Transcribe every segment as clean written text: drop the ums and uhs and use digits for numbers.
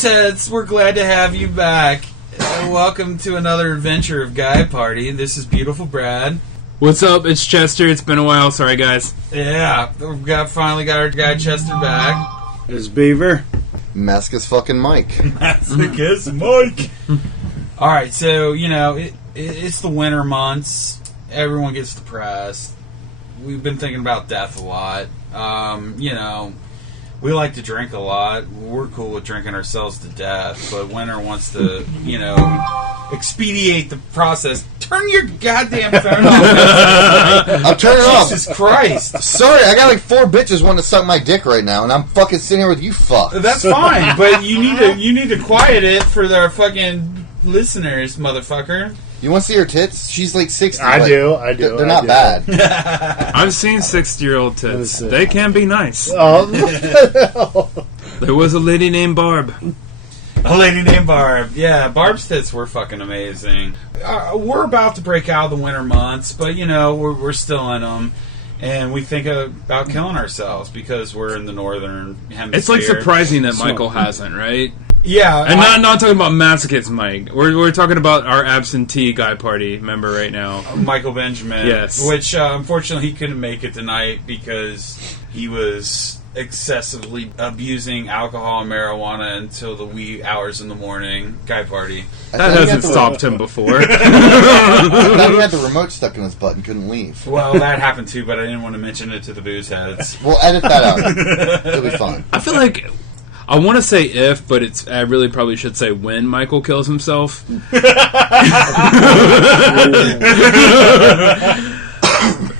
Booze Heads, we're glad to have you back. Welcome to another adventure of Guy Party. This is beautiful Brad. What's up? It's Chester. It's been a while. Sorry, guys. Yeah, we've finally got our guy Chester back. It's Beaver. Mascus fucking Mike. Mascus Mike. All right, so, it's the winter months. Everyone gets depressed. We've been thinking about death a lot. We like to drink a lot. We're cool with drinking ourselves to death, but Winter wants to, expedite the process. Turn your goddamn phone off. I'll turn it off. Jesus Christ. Sorry, I got like 4 bitches wanting to suck my dick right now, and I'm fucking sitting here with you fuck. That's fine, but you need to quiet it for their fucking listeners, motherfucker. You want to see her tits? She's like 60. I do. They're not bad. I've seen 60-year-old tits. They can be nice. Oh, There was a lady named Barb. A lady named Barb. Yeah, Barb's tits were fucking amazing. We're about to break out of the winter months, but, we're still in them. And we think about killing ourselves because we're in the northern hemisphere. It's like surprising that Michael hasn't, right? Yeah. And not talking about masochist Mike. We're talking about our absentee Guy Party member right now. Michael Benjamin. Yes. Which, unfortunately, he couldn't make it tonight because he was excessively abusing alcohol and marijuana until the wee hours in the morning. Guy Party. That hasn't stopped him before. I thought he had the remote stuck in his butt and couldn't leave. Well, that happened too, but I didn't want to mention it to the booze heads. We'll edit that out. It'll be fun. I feel like I want to say if, but I really probably should say when Michael kills himself.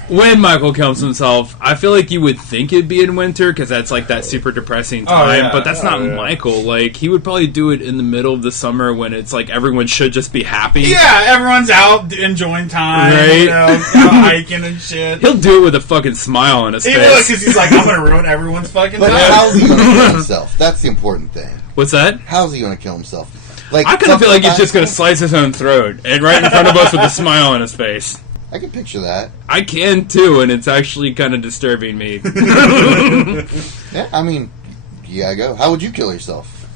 When Michael kills himself, I feel like you would think it'd be in winter because that's like that super depressing time. But that's not Michael. Like he would probably do it in the middle of the summer when it's like everyone should just be happy. Yeah, everyone's out enjoying time, right? Out hiking and shit. He'll do it with a fucking smile on his face. He will, because he's like, I'm gonna ruin everyone's fucking time. But how's he gonna kill himself? That's the important thing. What's that? How's he gonna kill himself? Like I kind of feel like he's just gonna slice his own throat and right in front of us with a smile on his face. I can picture that. I can too, and it's actually kind of disturbing me. Yeah, I mean, you gotta go. How would you kill yourself?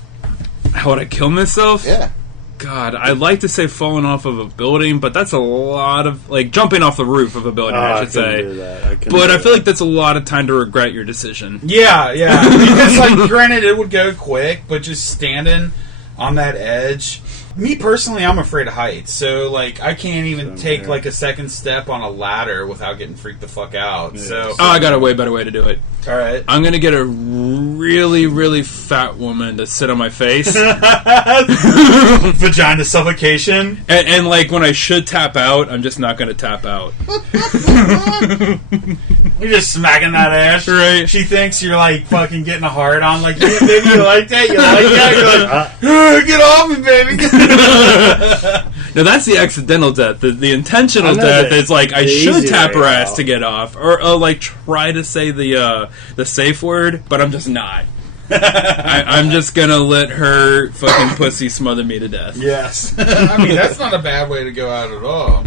How would I kill myself? Yeah. God, I'd like to say falling off of a building, but that's a lot of, like, jumping off the roof of a building, I should say. Do that. But I feel like that's a lot of time to regret your decision. Yeah. Because, like, granted, it would go quick, but just standing on that edge. Me personally, I'm afraid of heights, so like I can't even take like a second step on a ladder without getting freaked the fuck out. Yeah. So, I got a way better way to do it. All right, I'm gonna get a really, really fat woman to sit on my face, vagina suffocation, and like when I should tap out, I'm just not gonna tap out. You're just smacking that ass, right? She thinks you're like fucking getting a hard on, like, yeah, baby, you like that? You like that? You're like, get off me, baby. No, that's the accidental death. The intentional death is like I should tap her ass to get off, or like try to say the safe word, but I'm just not. I'm just gonna let her fucking pussy smother me to death. Yes, I mean that's not a bad way to go out at all.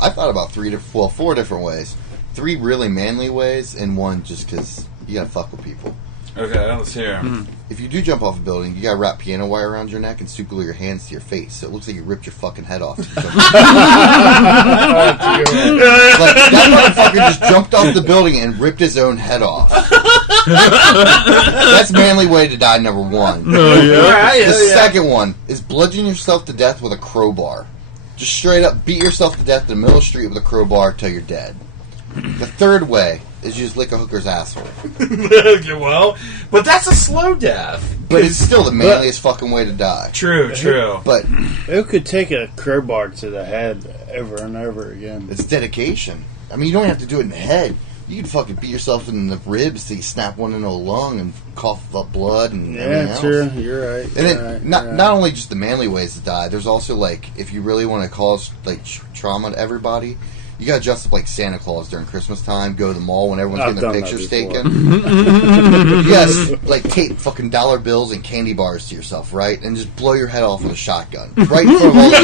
I thought about 4 different ways. 3 really manly ways, and 1 just because you gotta fuck with people. Okay, let's hear. Mm-hmm. If you do jump off a building, you gotta wrap piano wire around your neck and super glue your hands to your face, so it looks like you ripped your fucking head off. Like, that motherfucker just jumped off the building and ripped his own head off. That's manly way to die, number 1. Oh, yeah. The second one is bludgeon yourself to death with a crowbar. Just straight up beat yourself to death in the middle of the street with a crowbar till you're dead. The third way is you just lick a hooker's asshole. Well, but that's a slow death. But it's still the manliest fucking way to die. True. But it could take a crowbar to the head over and over again. it's dedication. I mean, you don't have to do it in the head. You can fucking beat yourself in the ribs till you snap one into a lung and cough up blood and everything else. True. You're right. And then not only just the manly ways to die, there's also like if you really want to cause like trauma to everybody, you gotta dress up like Santa Claus during Christmas time. Go to the mall when everyone's getting their pictures taken. You guys like tape fucking dollar bills and candy bars to yourself, right? And just blow your head off with a shotgun right in front of all the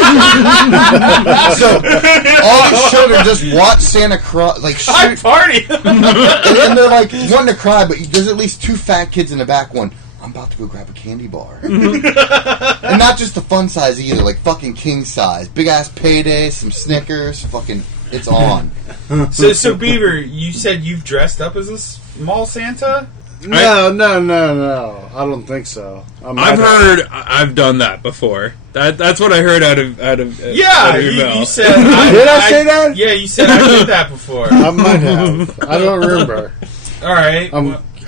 children. So all the children just watch Santa Claus like shoot party, and they're like wanting to cry, but there's at least 2 fat kids in the back one. I'm about to go grab a candy bar. And not just the fun size either, like fucking king size. Big ass Payday, some Snickers, fucking, it's on. So Beaver, you said you've dressed up as a small Santa? No. I don't think so. I've done that before. That's what I heard out of your mouth. You said Did I say that? Yeah, you said I did that before. I might have. I don't remember. All right.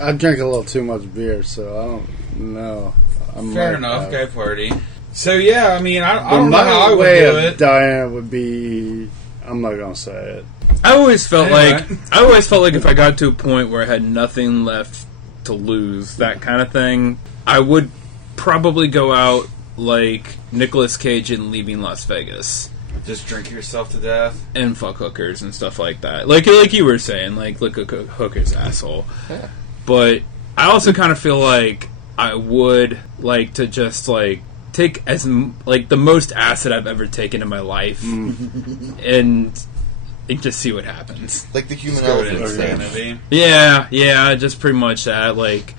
I drink a little too much beer, so I don't know. Fair enough, guy party. So yeah, I mean, I don't know how I would do it. Dying would be. I'm not gonna say it. I always felt like if I got to a point where I had nothing left to lose, that kind of thing, I would probably go out like Nicolas Cage in Leaving Las Vegas. Just drink yourself to death and fuck hookers and stuff like that. Like you were saying, like look at hookers, asshole. Yeah. But I also kind of feel like I would like to just like take as like the most acid I've ever taken in my life, and just see what happens. Like the human insanity. Yeah, just pretty much that. Like,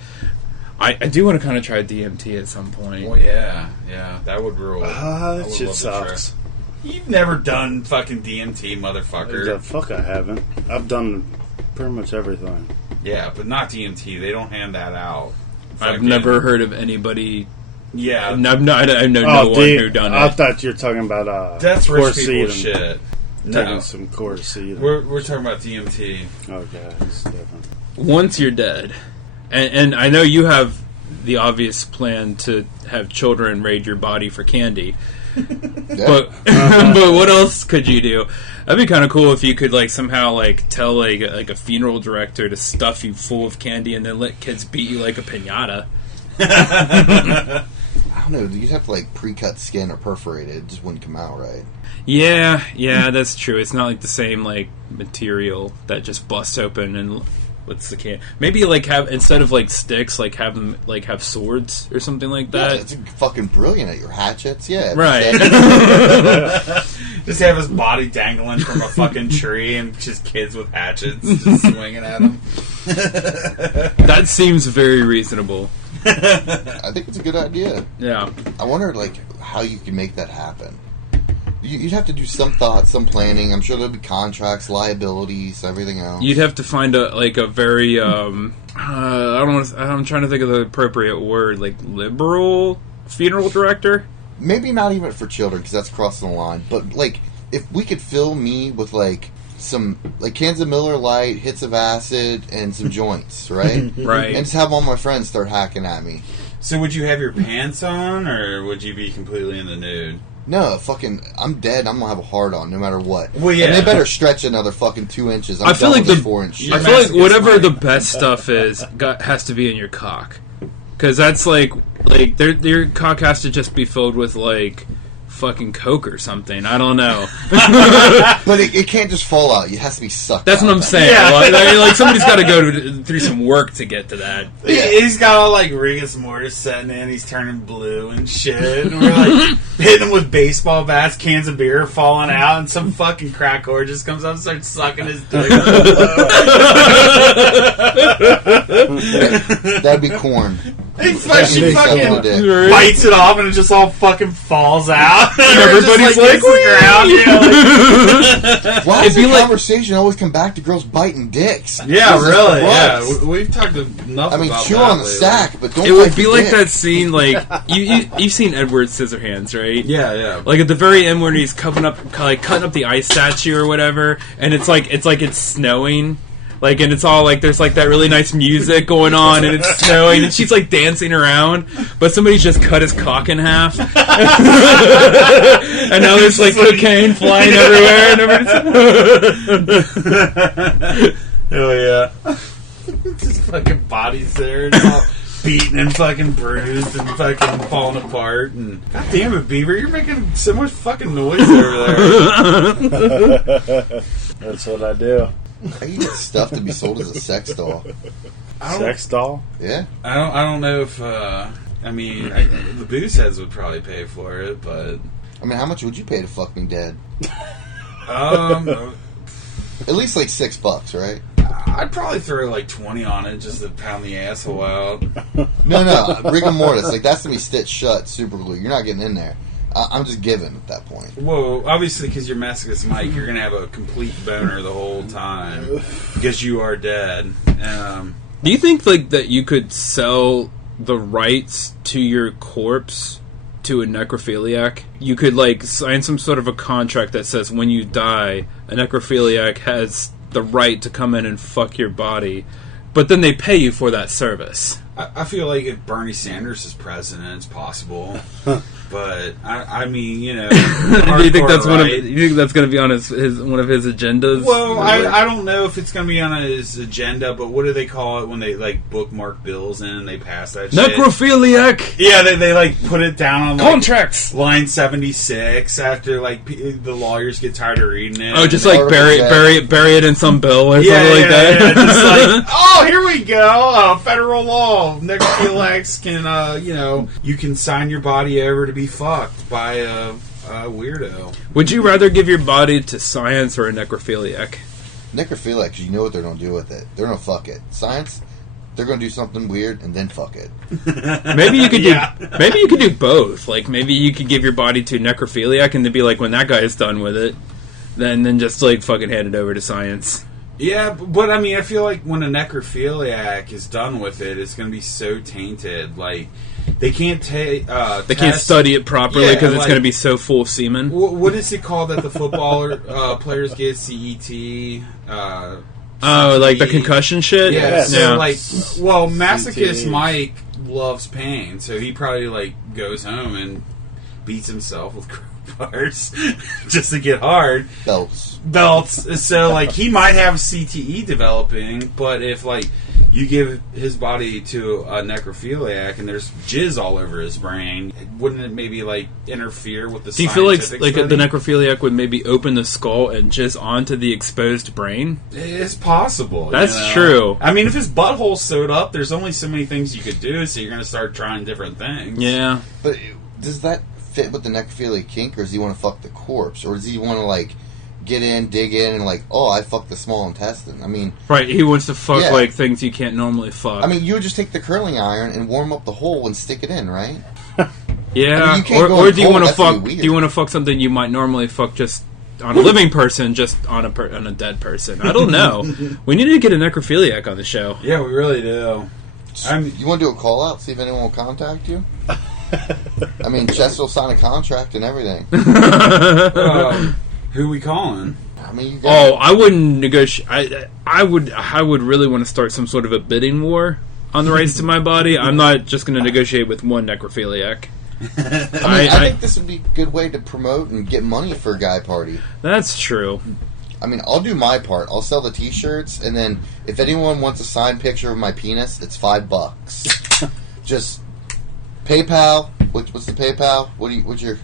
I do want to kind of try DMT at some point. Well, yeah, that would rule. That shit sucks. You've never done fucking DMT, motherfucker. The fuck I haven't. I've done pretty much everything. Yeah, but not DMT. They don't hand that out. I've never heard of anybody. Yeah, I know no one who done it. I thought you were talking about that's rich people shit. Taking some Corseed. We're talking about DMT. Okay, it's different. Once you're dead, and I know you have the obvious plan to have children raid your body for candy. But what else could you do? That'd be kind of cool if you could like somehow like tell like a funeral director to stuff you full of candy and then let kids beat you like a piñata. I don't know. You'd have to like pre-cut skin or perforate it. It just wouldn't come out right. Yeah, that's true. It's not like the same like material that just busts open and what's the can? Maybe like have instead of like sticks, like have them like have swords or something like that. Yeah, it's fucking brilliant at your hatchets. Yeah, right. Just have his body dangling from a fucking tree and just kids with hatchets just swinging at him. That seems very reasonable. I think it's a good idea. Yeah. I wonder like how you can make that happen. You'd have to do some thought, some planning. I'm sure there'll be contracts, liabilities, everything else. You'd have to find a very I'm trying to think of the appropriate word, like liberal funeral director. Maybe not even for children because that's crossing the line. But like, if we could fill me with like some like cans of Miller Lite, hits of acid, and some joints, right? Right. And just have all my friends start hacking at me. So would you have your pants on, or would you be completely in the nude? No, I'm dead. I'm gonna have a hard on no matter what. Well, yeah. And they better stretch another fucking 2 inches. I feel like 4-inch. I feel like whatever the best stuff is has to be in your cock, because that's like your cock has to just be filled with like fucking Coke or something. I don't know. But it can't just fall out. It has to be sucked. That's out. what I'm saying. Yeah. Like somebody's got to go through some work to get to that. Yeah. He's got all like rigor mortis setting in. He's turning blue and shit. And we're like hitting him with baseball bats, cans of beer falling out, and some fucking crack whore just comes up and starts sucking his dick. That'd be corn. She fucking bites it off and it just all fucking falls out. And everybody's like, ground. Why does the conversation always come back to girls biting dicks? Yeah, really. Yeah, we've talked enough. I mean, about chew that on the lately. sack, but don't. It would be the like dick. that scene, like you've seen Edward Scissorhands, right? Yeah. Like at the very end when he's cutting up the ice statue or whatever, and it's snowing. Like, and it's all like there's like that really nice music going on, and it's snowing, and she's like dancing around, but somebody's just cut his cock in half, and now there's like cocaine flying everywhere, and everything. Hell yeah! Just fucking bodies there, and all beaten and fucking bruised and fucking falling apart. And God damn it, Beaver, you're making so much fucking noise over there. That's what I do. How you get stuff to be sold as a sex doll? Sex doll? Yeah. I don't know if the booze heads would probably pay for it, but I mean, how much would you pay to fuck me dead? At least like $6, right? I'd probably throw like 20 on it just to pound the asshole out. No, rigor mortis. Like, that's going to be stitched shut, super glue. You're not getting in there. I'm just giving at that point. Whoa, obviously, because you're Masochist Mike, you're going to have a complete boner the whole time. Because you are dead. Do you think like that you could sell the rights to your corpse to a necrophiliac? You could like sign some sort of a contract that says when you die, a necrophiliac has the right to come in and fuck your body, but then they pay you for that service. I feel like if Bernie Sanders is president, it's possible. But I mean, you know, do you think that's right? you think that's going to be on his one of his agendas? Well, I don't know if it's going to be on his agenda, but what do they call it when they like bookmark bills in and they pass that shit? Necrophiliac. Yeah, they like put it down on like, contracts line 76 after like the lawyers get tired of reading it. Oh, just like bury it in some bill or something like that. Yeah, just like, oh, here we go, federal law. Necrophiliacs can, you can sign your body over to be fucked by a weirdo. Would you rather give your body to science or a necrophiliac? Necrophiliacs, you know what they're going to do with it. They're going to fuck it. Science, they're going to do something weird and then fuck it. Maybe you could maybe you could do both. Like maybe you could give your body to necrophiliac and then be like, when that guy is done with it, then just like fucking hand it over to science. Yeah, but I mean, I feel like when a necrophiliac is done with it, it's going to be so tainted. Like, they can't they can't study it properly because it's going to be so full of semen. What is it called that the footballer players get? CET? Like the concussion shit? Yeah, so like, well, Masochist Mike loves pain, so he probably like goes home and beats himself with crowbars just to get hard. Belts. So like he might have CTE developing, but if like you give his body to a necrophiliac and there's jizz all over his brain, wouldn't it maybe like interfere with the Do you feel like the necrophiliac would maybe open the skull and jizz onto the exposed brain? It's possible. That's true. I mean, if his butthole's sewed up, there's only so many things you could do, so you're going to start trying different things. Yeah. But does that fit with the necrophiliac kink, or does he want to fuck the corpse? Or does he want to like get in, dig in, and like, oh, I fucked the small intestine? I mean, right, he wants to fuck like things you can't normally fuck. I mean, you would just take the curling iron and warm up the hole and stick it in, right? Yeah. I mean, or do you want to fuck? Do you want to fuck something you might normally fuck just on a living person, just on a dead person? I don't know. We need to get a necrophiliac on the show. Yeah, we really do. You want to do a call out, see if anyone will contact you? I mean, Chester will sign a contract and everything. Who we calling? I mean, I wouldn't negotiate. I would really want to start some sort of a bidding war on the rights to my body. I'm not just going to negotiate with one necrophiliac. I think this would be a good way to promote and get money for a guy party. That's true. I mean, I'll do my part. I'll sell the T-shirts, and then if anyone wants a signed picture of my penis, it's $5. Just PayPal. What's the PayPal? What's your?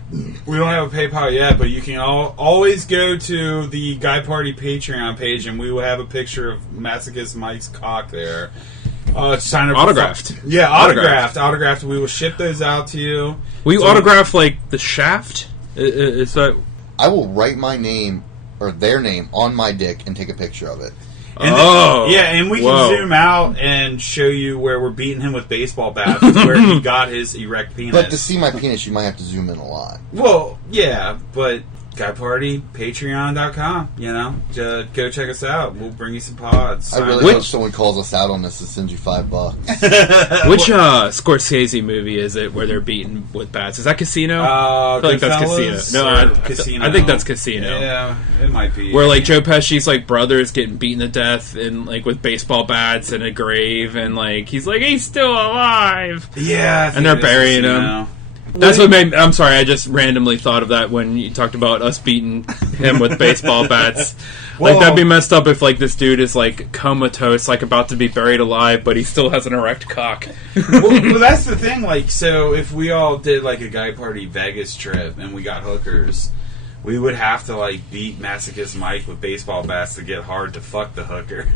We don't have a PayPal yet, but you can always go to the Guy Party Patreon page, and we will have a picture of Masochist Mike's cock there. Sign up autographed. Autographed. We will ship those out to you. Will you autograph like the shaft? Is that? I will write my name or their name on my dick and take a picture of it. And and we can zoom out and show you where we're beating him with baseball bats, where he got his erect penis. But to see my penis, you might have to zoom in a lot. Well, yeah, but GuyPartyPatreon.com, go check us out. We'll bring you some pods. I really hope someone calls us out on this and sends you $5. Which Scorsese movie is it where they're beaten with bats? Is that Casino? I feel like that's Casino. No, Casino. I think that's Casino. Yeah, it might be. Where like Joe Pesci's like brothers getting beaten to death and like with baseball bats in a grave, and like he's like he's still alive. Yeah, and they're burying him. That's what made. I'm sorry, I just randomly thought of that when you talked about us beating him with baseball bats. Like that'd be messed up if like this dude is like comatose, like about to be buried alive, but he still has an erect cock. well, that's the thing. Like, so if we all did like a Guy Party Vegas trip and we got hookers, we would have to like beat Masochist Mike with baseball bats to get hard to fuck the hooker.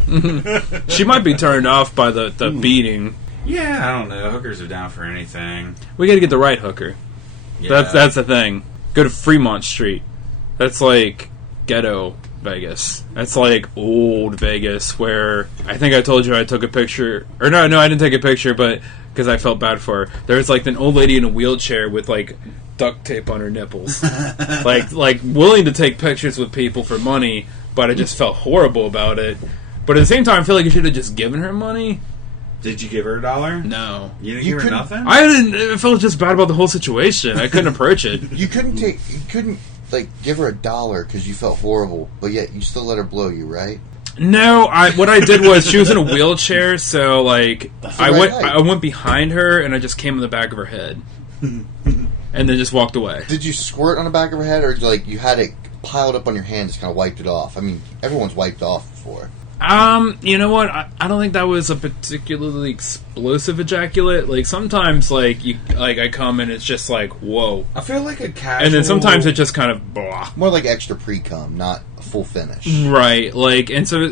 She might be turned off by the beating. Yeah, I don't know. Hookers are down for anything. We got to get the right hooker. Yeah. That's the thing. Go to Fremont Street. That's like ghetto Vegas. That's like old Vegas, where I think I told you I took a picture. Or no, I didn't take a picture, but because I felt bad for her. There was like an old lady in a wheelchair with like duct tape on her nipples. like willing to take pictures with people for money, but I just felt horrible about it. But at the same time, I feel like I should have just given her money. Did you give her $1? No. You didn't give her nothing? I didn't. I felt just bad about the whole situation. I couldn't approach it. You couldn't like give her $1 because you felt horrible, but yet you still let her blow you, right? No, what I did was she was in a wheelchair, so like I went behind her and I just came in the back of her head, and then just walked away. Did you squirt on the back of her head, or like you had it piled up on your hand, just kind of wiped it off? I mean, everyone's wiped off before. You know what? I don't think that was a particularly explosive ejaculate. Like sometimes, like I come and it's just like whoa. I feel like a casual. And then sometimes it just kind of blah. More like extra pre-cum, not a full finish. Right. Like, and so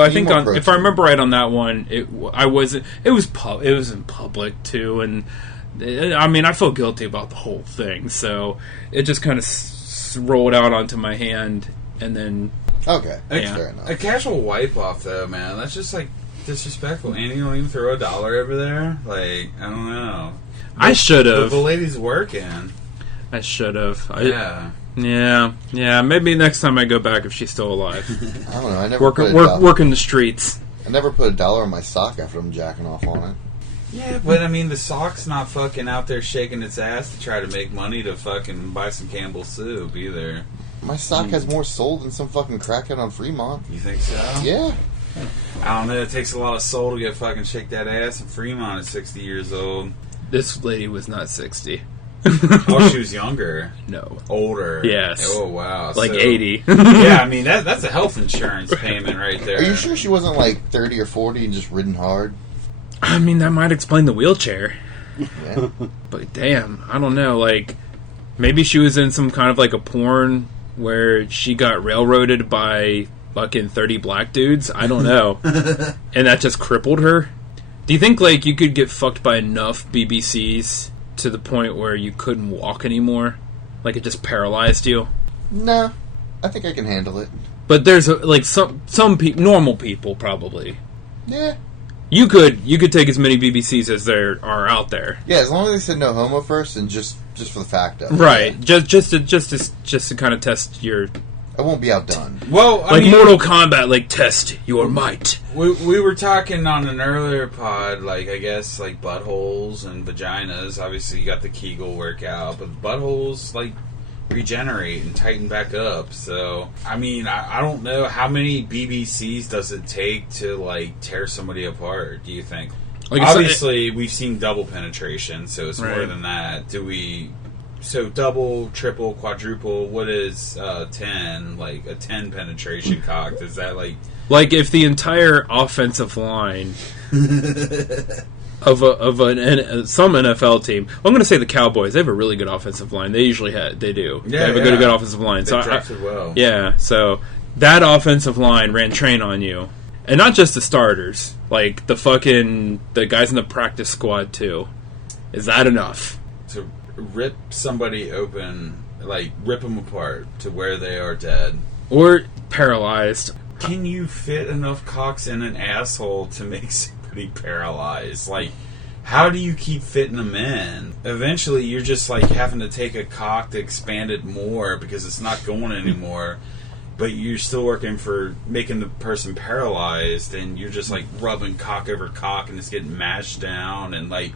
I think if I remember right on that one, it was in public too, and I mean I feel guilty about the whole thing, so it just kind of rolled out onto my hand, and then. Okay, that's fair enough. A casual wipe off, though, man, that's just like disrespectful. And you don't even throw $1 over there. Like, I don't know. I should have. The lady's working. I should have. Yeah. Yeah. Maybe next time I go back, if she's still alive. I don't know. I never work in the streets. I never put $1 on my sock after I'm jacking off on it. Yeah, but I mean, the sock's not fucking out there shaking its ass to try to make money to fucking buy some Campbell's soup either. My sock has more soul than some fucking crackhead on Fremont. You think so? Yeah. I don't know. It takes a lot of soul to get fucking shake that ass in Fremont at 60 years old. This lady was not 60. Oh, she was younger. No. Older. Yes. Oh, wow. Like 80. Yeah, I mean, that's a health insurance payment right there. Are you sure she wasn't like 30 or 40 and just ridden hard? I mean, that might explain the wheelchair. Yeah. But damn, I don't know. Like, maybe she was in some kind of like a porn where she got railroaded by fucking 30 black dudes. I don't know. And that just crippled her. Do you think, like, you could get fucked by enough BBCs to the point where you couldn't walk anymore? Like, it just paralyzed you? No. I think I can handle it. But there's, like, some normal people, probably. Yeah. You could take as many BBCs as there are out there. Yeah, as long as they said no homo first, and just for the fact of it. Right. Yeah. Just to kind of test your... I won't be outdone. Well, I mean, Mortal Kombat, like, test your might. We were talking on an earlier pod, like, I guess, like, buttholes and vaginas. Obviously, you got the Kegel workout, but buttholes, like, regenerate and tighten back up. So, I mean, I don't know how many BBCs does it take to, like, tear somebody apart, do you think? Like, obviously, we've seen double penetration, so it's more than that. So double, triple, quadruple, what is 10? Like a 10 penetration cock? Is that like... Like if the entire offensive line of some NFL team, I'm going to say the Cowboys, they have a really good offensive line. They usually they do. Yeah, they have a good offensive line. They drafted well. Yeah, so that offensive line ran train on you. And not just the starters, like the guys in the practice squad too. Is that enough? To rip somebody open, like rip them apart to where they are dead. Or paralyzed. Can you fit enough cocks in an asshole to make somebody paralyzed? Like, how do you keep fitting them in? Eventually, you're just like having to take a cock to expand it more because it's not going anymore. But you're still working for making the person paralyzed, and you're just like rubbing cock over cock, and it's getting mashed down, and like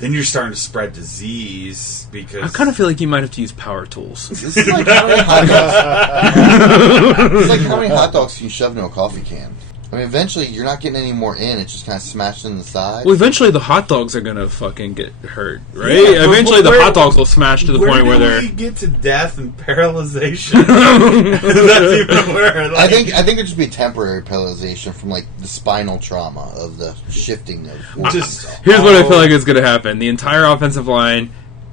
then you're starting to spread disease because I kind of feel like you might have to use power tools. This is like how many hot dogs. It's like how many hot dogs can you shove into a coffee can? I mean, eventually you're not getting any more in; it's just kind of smashed in the side. Well, eventually the hot dogs are gonna fucking get hurt, right? Yeah, eventually the hot dogs will smash to the point where they're. Where do we get to death and paralyzation? That's even worse. I think it'd just be temporary paralyzation from like the spinal trauma of the shifting of. Here's what I feel like is gonna happen: the entire offensive line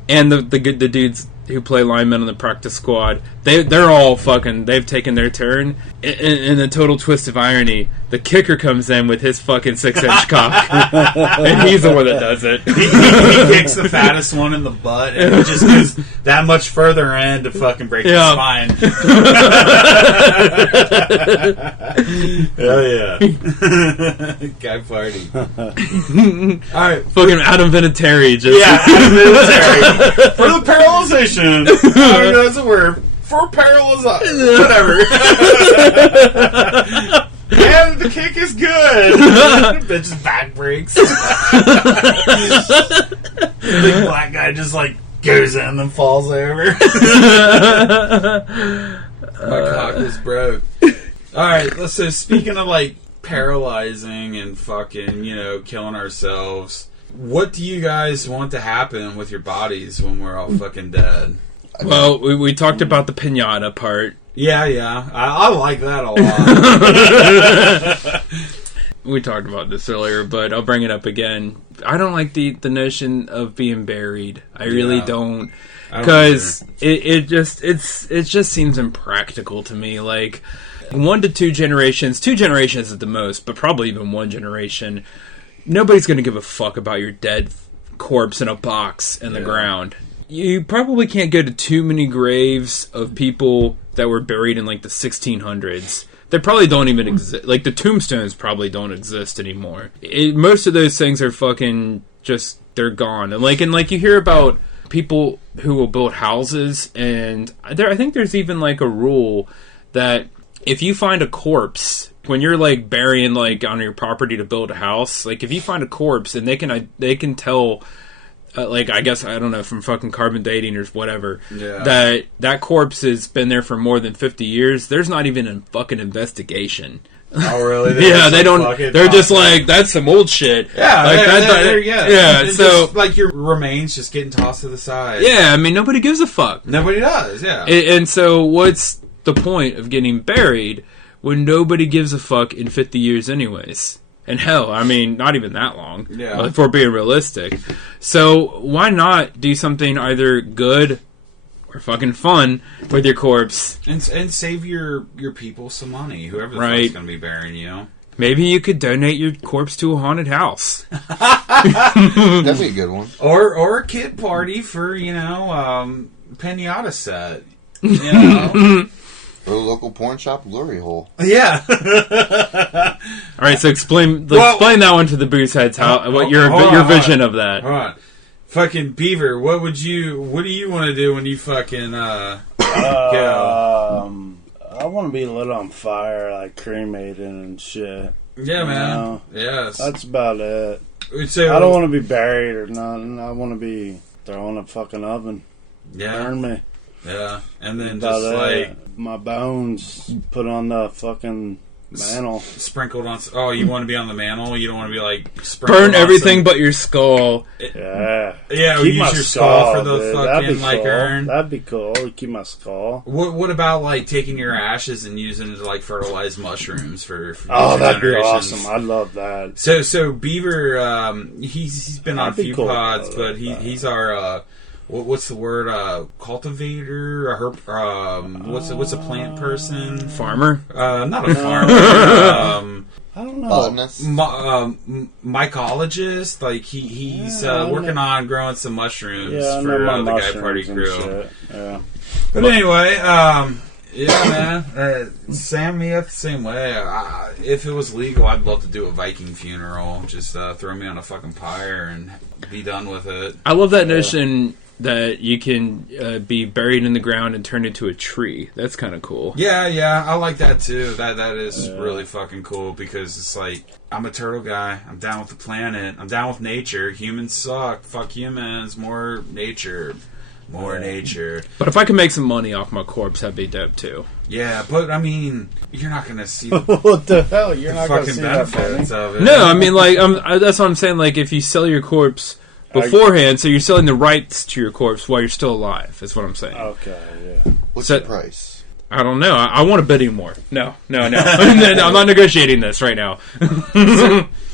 and the dudes who play linemen on the practice squad, they're all fucking, they've taken their turn. In a total twist of irony, the kicker comes in with his fucking 6-inch cock, and he's the one that does it. He kicks the fattest one in the butt, and it just goes that much further in to fucking break his spine. Hell yeah. Guy party. Alright. Fucking Adam Vinatieri just... Yeah, Adam Vinatieri. For the paralyzation. I don't know that's a word. For paralyzation. Whatever. And the kick is good. Bitch's back breaks. The big black guy just like goes in and then falls over. My cock is broke. Alright, so speaking of like paralyzing and fucking, killing ourselves, what do you guys want to happen with your bodies when we're all fucking dead? Well, we talked about the piñata part. Yeah. I like that a lot. We talked about this earlier, but I'll bring it up again. I don't like the notion of being buried. I really don't. Because it just seems impractical to me. Like, 1 to 2 generations, 2 generations at the most, but probably even 1 generation, nobody's going to give a fuck about your dead corpse in a box in the ground. You probably can't go to too many graves of people that were buried in like the 1600s. They probably don't even exist. Like, the tombstones probably don't exist anymore. Most of those things are fucking just, they're gone. And like you hear about people who will build houses, and I think there's even like a rule that if you find a corpse, when you're like burying like on your property to build a house, like if you find a corpse and they can tell, like, I guess, I don't know, from fucking carbon dating or whatever, that corpse has been there for more than 50 years, there's not even a fucking investigation. Oh, really? Yeah, they don't. They're just like, that's some old shit. Yeah, like yeah. So, just, like, your remains just getting tossed to the side. Yeah, I mean, nobody gives a fuck. Nobody does. Yeah. And so, what's the point of getting buried when nobody gives a fuck in 50 years, anyways? And hell, I mean, not even that long. Yeah. If we're being realistic. So why not do something either good or fucking fun with your corpse and save your people some money, whoever the fuck's going to be burying you. Maybe you could donate your corpse to a haunted house. That'd be a good one. Or a kid party for pinata set. You know. Or a local porn shop glory hole. Yeah. All right, so explain that one to the booze heads. What your vision of that? Hold on. Fucking Beaver, what do you want to do when you fucking go? I want to be lit on fire, like cremated and shit. Yeah, man. Yes. That's about it. So, I don't want to be buried or nothing. I want to be thrown in a fucking oven. Yeah. Burn me. Yeah. And then just like my bones put on the fucking mantle. Sprinkled on... Oh, you want to be on the mantle? You don't want to be like... Burn everything but your skull. Yeah. Yeah, use your skull for the fucking like cool. urn. That'd be cool. Keep my skull. What about like taking your ashes and using it to like fertilize mushrooms for that'd be awesome. I'd love that. So Beaver, he's been on a few pods, but he's our... What's the word? Cultivator? What's a plant person? Farmer? Not a farmer. I don't know. Botanist? Mycologist. Like he's working on growing some mushrooms for the Guy Party crew. Yeah. But anyway, yeah, man. Sam, me, the same way. If it was legal, I'd love to do a Viking funeral. Just throw me on a fucking pyre and be done with it. I love that notion that you can be buried in the ground and turned into a tree. That's kind of cool. Yeah, I like that too. That is really fucking cool because it's like, I'm a turtle guy. I'm down with the planet. I'm down with nature. Humans suck. Fuck humans. More nature. More nature. But if I could make some money off my corpse, that'd be dope too. Yeah, but I mean, you're not gonna see what the hell? You're not gonna fucking see benefits of it. No, I mean, like, that's what I'm saying. Like, if you sell your corpse beforehand, so you're selling the rights to your corpse while you're still alive. Is what I'm saying. Okay, yeah. What's the price? I don't know. I want a bidding war. No. I'm not negotiating this right now.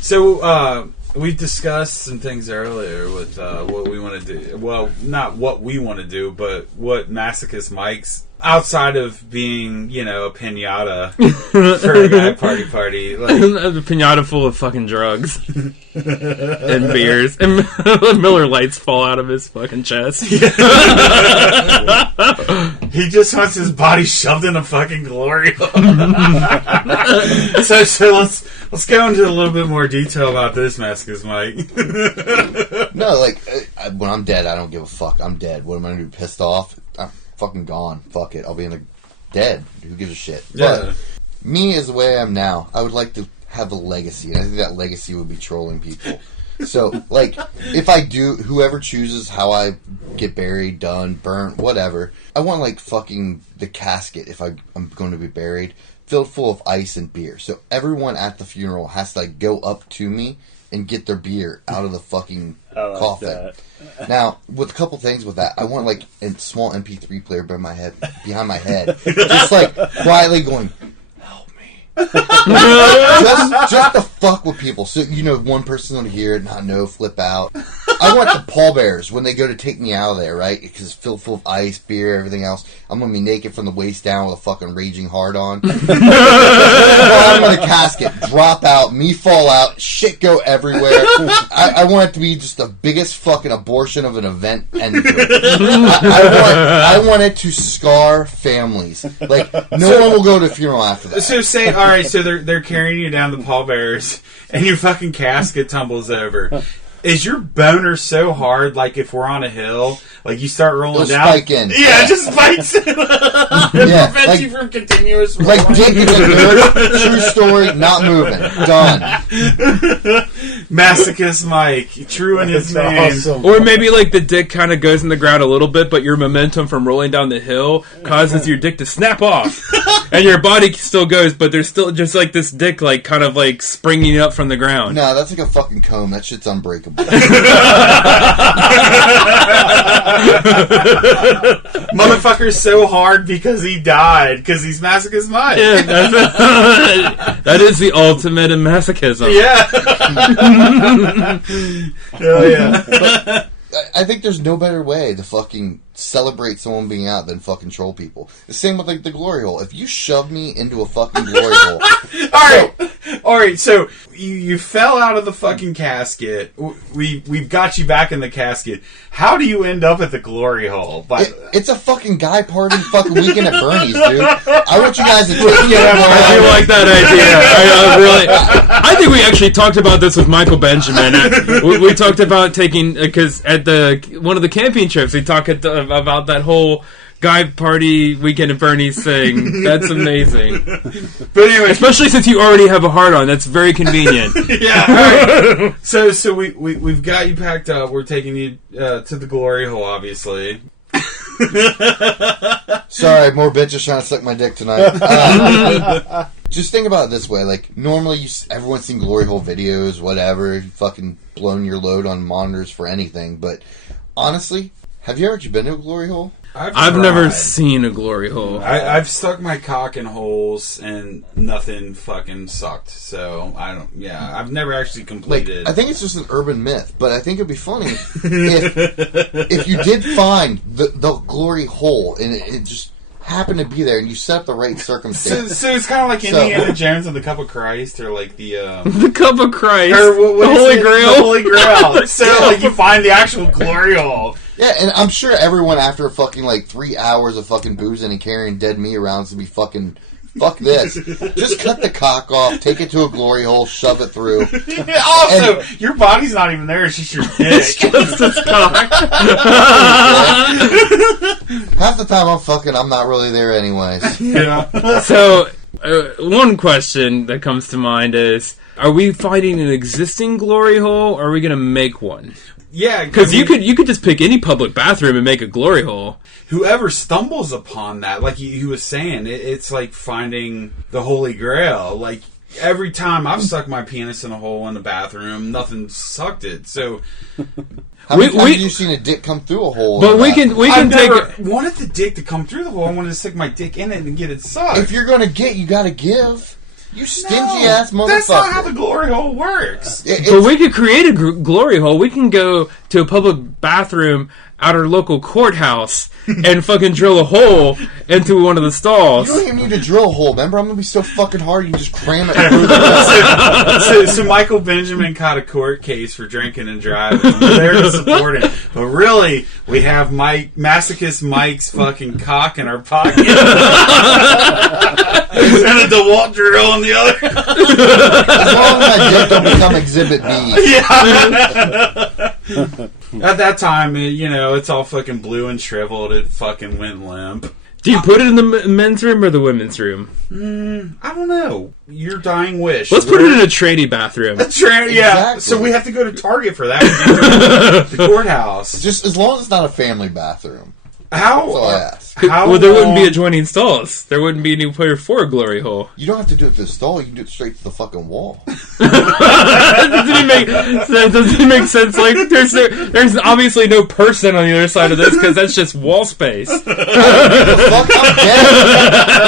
So we've discussed some things earlier with what we want to do. Well, not what we want to do, but what Masochist Mike's outside of being, a pinata for a guy party. Like, a pinata full of fucking drugs and beers, and Miller Lights fall out of his fucking chest. He just wants his body shoved in a fucking glory hole. so let's go into a little bit more detail about this, Masochist Mike. No, like when I'm dead, I don't give a fuck. I'm dead. What am I gonna do? Pissed off? I'm fucking gone. Fuck it. I'll be in the dead. Who gives a shit? Yeah. But me as the way I am now, I would like to have a legacy, and I think that legacy would be trolling people. So, like, if I do, whoever chooses how I get buried, done, burnt, whatever, I want, like, fucking the casket, if I'm going to be buried, filled full of ice and beer. So everyone at the funeral has to, like, go up to me and get their beer out of the fucking coffin. That. Now, with a couple things with that, I want, like, a small MP3 player behind my head, just, like, quietly going, just to fuck with people. So, one person's going to hear it, not know, flip out. I want the pallbearers, when they go to take me out of there, right? Because it's filled full of ice, beer, everything else. I'm going to be naked from the waist down with a fucking raging hard on. I'm in a casket, drop out, me fall out, shit go everywhere. I want it to be just the biggest fucking abortion of an event ending. I want it to scar families. Like, no one will go to a funeral after that. So alright, so they're carrying you down the pallbearers, and your fucking casket tumbles over. Is your boner so hard, like if we're on a hill, like you start rolling down? Spike in. Yeah, it just spikes in. It prevents you from continuous rolling. Like dick in the dirt, true story, not moving. Done. Masochist Mike, true in his name. Awesome. Or maybe like the dick kind of goes in the ground a little bit, but your momentum from rolling down the hill causes your dick to snap off. And your body still goes, but there's still just like this dick like kind of like springing up from the ground. No, that's like a fucking comb. That shit's unbreakable. Motherfucker's so hard because he died, because he's Masochist Mike. Yeah, that is the ultimate in masochism. Yeah. Oh, yeah. But I think there's no better way to fucking celebrate someone being out than fucking troll people. The same with like the glory hole. If you shove me into a fucking glory hole, all right. So you fell out of the fucking casket. We've got you back in the casket. How do you end up at the glory hole? It's a fucking guy party, fucking weekend at Bernie's, dude. I want you guys to take me. I do like that idea. I think we actually talked about this with Michael Benjamin. We talked about taking, because at one of the camping trips, we talked about that whole guy party weekend at Bernie's thing. That's amazing. But anyway, especially since you already have a hard on, that's very convenient. Yeah. All right. So we've got you packed up. We're taking you to the glory hole, obviously. Sorry, more bitches trying to suck my dick tonight. Just think about it this way: like normally, everyone's seen glory hole videos, whatever. You fucking blown your load on monitors for anything, but honestly, have you ever been to a glory hole? I've never seen a glory hole. I've stuck my cock in holes and nothing fucking sucked. So I don't. Yeah, I've never actually completed. Like, I think it's just an urban myth, but I think it'd be funny if you did find the glory hole and it just happened to be there and you set up the right circumstance. So it's kind of like Indiana Jones and the Cup of Christ, or like the the Cup of Christ, or the Holy Grail. The Holy Grail. So like you find the actual glory hole. Yeah, and I'm sure everyone after fucking like 3 hours of fucking boozing and carrying dead me around is gonna be fucking, fuck this. Just cut the cock off, take it to a glory hole, shove it through. Also, your body's not even there, it's just your dick. It's just his cock. Half the time I'm not really there anyways. Yeah. So, one question that comes to mind is, are we finding an existing glory hole, or are we gonna make one? Yeah, because you could just pick any public bathroom and make a glory hole. Whoever stumbles upon that, like he was saying, it's like finding the Holy Grail. Like every time I've stuck my penis in a hole in the bathroom, nothing sucked it. So how many times have you seen a dick come through a hole? But we can I've take. Never wanted the dick to come through the hole. I wanted to stick my dick in it and get it sucked. If you're gonna get, you gotta give. You stingy ass motherfucker. That's not how the glory hole works. But we could create a glory hole. We can go to a public bathroom at our local courthouse and fucking drill a hole into one of the stalls. You don't even need to drill a hole. Remember, I'm gonna be so fucking hard you can just cram it through the wall. So Michael Benjamin caught a court case for drinking and driving. We're there to support him, but really, we have masochist Mike's fucking cock in our pocket and a DeWalt drill on the other. As long as my dick don't become Exhibit B. Yeah. At that time, it's all fucking blue and shriveled. It fucking went limp. Do you put it in the men's room or the women's room? I don't know. Your dying wish. Let's put it in a tranny bathroom. Yeah. Exactly. So we have to go to Target for that. The courthouse. Just as long as it's not a family bathroom. How? That's all I ask. Well, there wouldn't be adjoining stalls. There wouldn't be any place for a glory hole. You don't have to do it to the stall. You can do it straight to the fucking wall. That doesn't make sense. Like, there's obviously no person on the other side of this because that's just wall space. I don't give a fuck. I'm dead.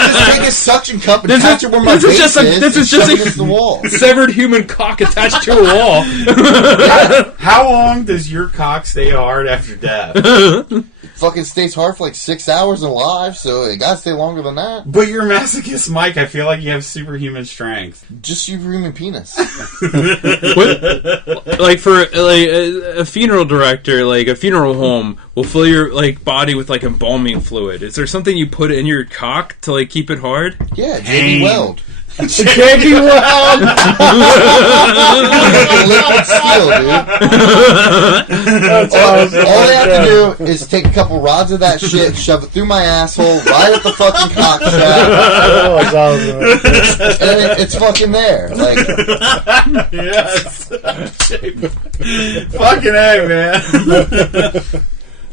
Just take a suction cup and attach it where my face is. This is just against the wall. Severed human cock attached to a wall. How long does your cock stay hard after death? Fucking stays hard for like 6 hours alive, so it gotta stay longer than that. But you're masochist, Mike. I feel like you have superhuman strength. Just superhuman penis. Like for a funeral director, like a funeral home will fill your body with embalming fluid. Is there something you put in your cock to keep it hard? Yeah, JB Weld. JB Weld. Liquid steel, dude. All they have to do is take a couple rods of that shit, shove it through my asshole, right at the fucking cock strap. And it's fucking there. Yes. Fucking A, man.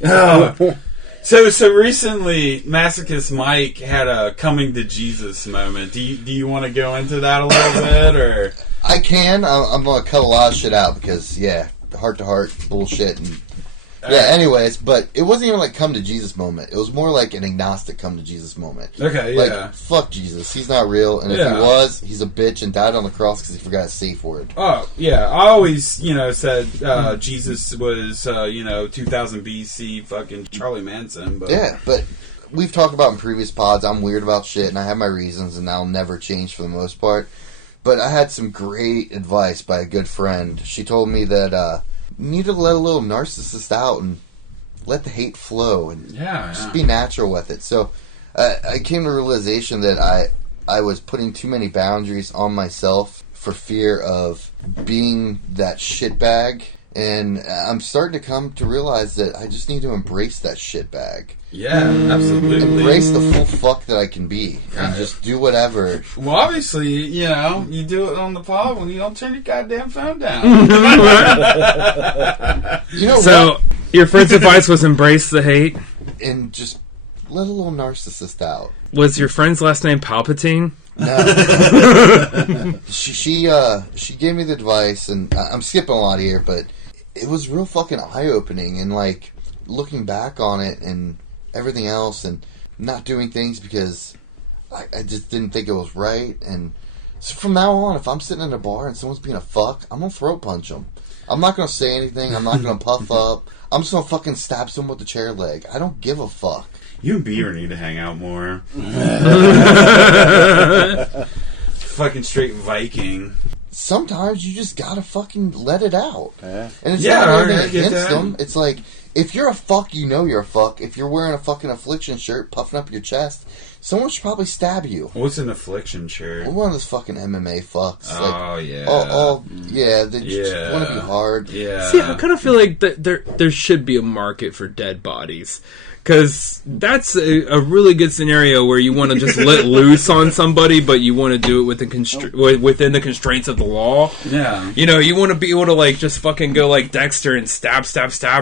Oh. So recently, Masochist Mike had a coming to Jesus moment. Do you want to go into that a little bit, or? I can. I'm gonna cut a lot of shit out because heart to heart bullshit and anyways, but it wasn't even come to Jesus moment. It was more like an agnostic come to Jesus moment. Okay, yeah. Fuck Jesus. He's not real, and if he was, he's a bitch and died on the cross because he forgot a safe word. Oh, yeah. I always, said Jesus was, 2000 BC fucking Charlie Manson. But yeah, but we've talked about in previous pods, I'm weird about shit, and I have my reasons, and that'll never change for the most part. But I had some great advice by a good friend. She told me that, you need to let a little narcissist out and let the hate flow and just be natural with it. So I came to the realization that I was putting too many boundaries on myself for fear of being that shitbag. And I'm starting to come to realize that I just need to embrace that shitbag. Yeah, absolutely. Embrace the full fuck that I can be. And just do whatever. Well, obviously, you do it on the pod when you don't turn your goddamn phone down. So, your friend's advice was embrace the hate? And just let a little narcissist out. Was your friend's last name Palpatine? No. She gave me the advice, and I'm skipping a lot here, but it was real fucking eye-opening, and looking back on it and everything else, and not doing things because I just didn't think it was right. And so from now on, if I'm sitting in a bar and someone's being a fuck, I'm gonna throat punch them. I'm not gonna say anything. I'm not gonna puff up. I'm just gonna fucking stab someone with the chair leg. I don't give a fuck. You and Beaver need to hang out more. Fucking straight Viking. Sometimes you just gotta fucking let it out. Yeah. And it's not anything against them. It's like, if you're a fuck, you know you're a fuck. If you're wearing a fucking affliction shirt, puffing up your chest, someone should probably stab you. What's an affliction shirt? One of those fucking MMA fucks. Oh, yeah. They just want to be hard. Yeah. See, I kind of feel like there should be a market for dead bodies. Because that's a really good scenario where you want to just let loose on somebody, but you want to do it within the constraints of the law. Yeah. You want to be able to just fucking go like Dexter and stab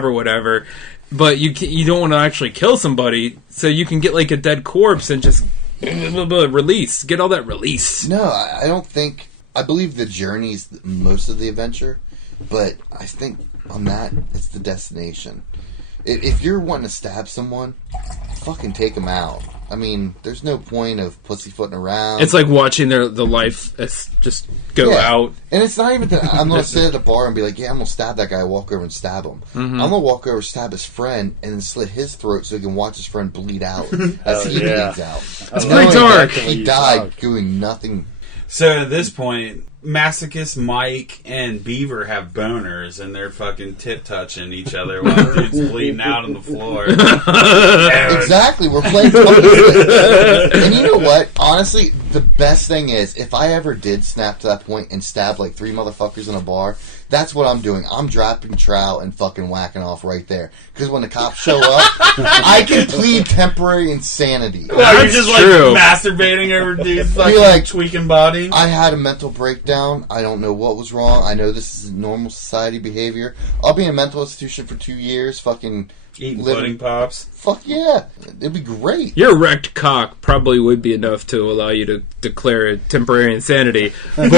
or whatever, but you don't want to actually kill somebody, so you can get a dead corpse and just release, get all that release. No, I don't think. I believe the journey's most of the adventure, but I think on that it's the destination. If you're wanting to stab someone, fucking take them out. I mean, there's no point of pussyfooting around. It's like watching the life just go out. And it's not even that I'm going to sit at a bar and be like, yeah, I'm going to stab that guy, walk over and stab him. I'm going to walk over, stab his friend, and then slit his throat so he can watch his friend bleed out as he bleeds out. That's pretty dark. He died doing nothing. So at this point, Masochist Mike and Beaver have boners, and they're fucking tit-touching each other while dude's bleeding out on the floor. Exactly, we're playing puppets. And you know what? Honestly, the best thing is, if I ever did snap to that point and stab like 3 motherfuckers in a bar, that's what I'm doing. I'm dropping trout and fucking whacking off right there. Because when the cops show up, I can plead temporary insanity. Well, you're just true. Like masturbating over dude's fucking like, tweaking body. I had a mental breakdown. I don't know what was wrong. I know this is normal society behavior. I'll be in a mental institution for 2 years, fucking eating pudding pops. Fuck yeah. It'd be great. Your erect cock probably would be enough to allow you to declare a temporary insanity. But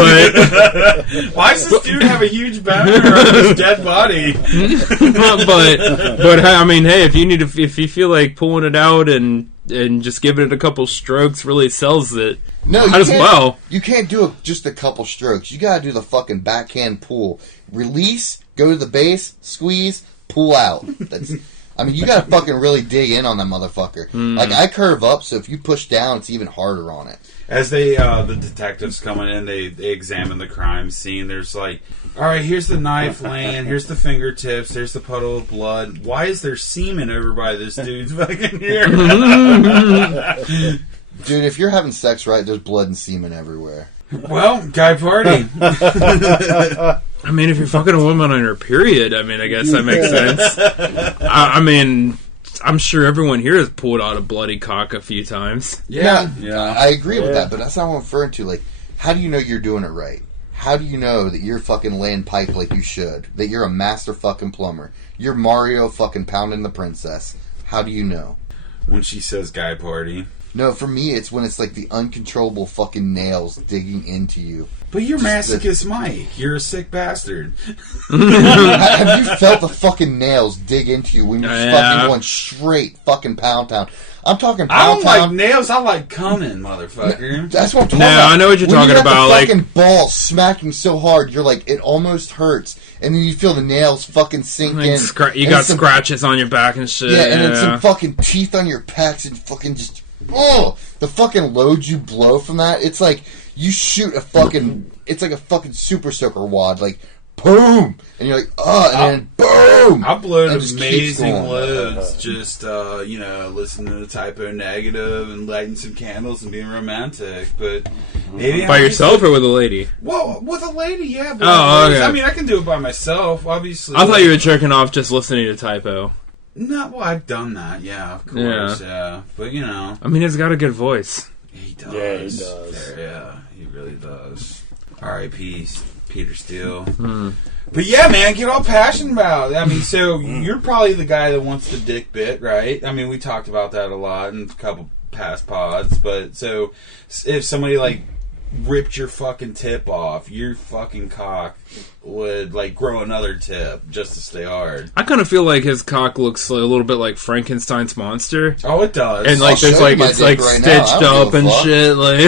why does this dude have a huge boner on his dead body? but I mean, hey, if you feel like pulling it out and just giving it a couple strokes really sells it. No, might as well. You can't do just a couple strokes. You gotta do the fucking backhand pull. Release, go to the base, squeeze, pull out. I mean, you gotta fucking really dig in on that motherfucker. Like, I curve up, so if you push down, it's even harder on it. As the detectives coming in, they examine the crime scene. There's like, all right, here's the knife laying, here's the fingertips, there's the puddle of blood. Why is there semen over by this dude's fucking ear? Dude, if you're having sex right, there's blood and semen everywhere. Well, guy party. I mean, if you're fucking a woman on her period, I mean, I guess that makes sense. I mean, I'm sure everyone here has pulled out a bloody cock a few times. Yeah. I agree with that, but that's not what I'm referring to. Like, how do you know you're doing it right? How do you know that you're fucking laying pipe like you should? That you're a master fucking plumber? You're Mario fucking pounding the princess. How do you know? When she says guy party. No, for me, it's when it's like the uncontrollable fucking nails digging into you. But you're Masochist Mike. You're a sick bastard. Have you felt the fucking nails dig into you when you're fucking going straight fucking pound town? I'm talking pound town. I don't like nails. I like coming, motherfucker. That's what I'm talking about. No, I know what you're talking about. Like fucking balls smacking so hard, you're like, it almost hurts, and then you feel the nails fucking sink in. You got scratches on your back and shit. Yeah, and then some fucking teeth on your pecs and fucking just. Oh, the fucking load you blow from that, it's like you shoot a fucking, it's like a fucking super soaker wad, like, boom, and you're like, and then boom. I've blown amazing loads, just, listening to the Typo Negative and lighting some candles and being romantic, but maybe by yourself or with a lady? Well, with a lady, yeah. But okay. I mean, I can do it by myself, obviously. I thought you were jerking off just listening to Typo. No, well, I've done that, yeah, of course, yeah. But, I mean, he's got a good voice. He does. Yeah, he does. Yeah, he really does. R.I.P. Peter Steele. But yeah, man, get all passionate about it. I mean, so you're probably the guy that wants the dick bit, right? I mean, we talked about that a lot in a couple past pods, but so if somebody, like, ripped your fucking tip off, your fucking cock would like grow another tip just to stay hard. I kind of feel like his cock looks a little bit like Frankenstein's monster. Oh, it does. And like there's like it's like right stitched up and shit. Like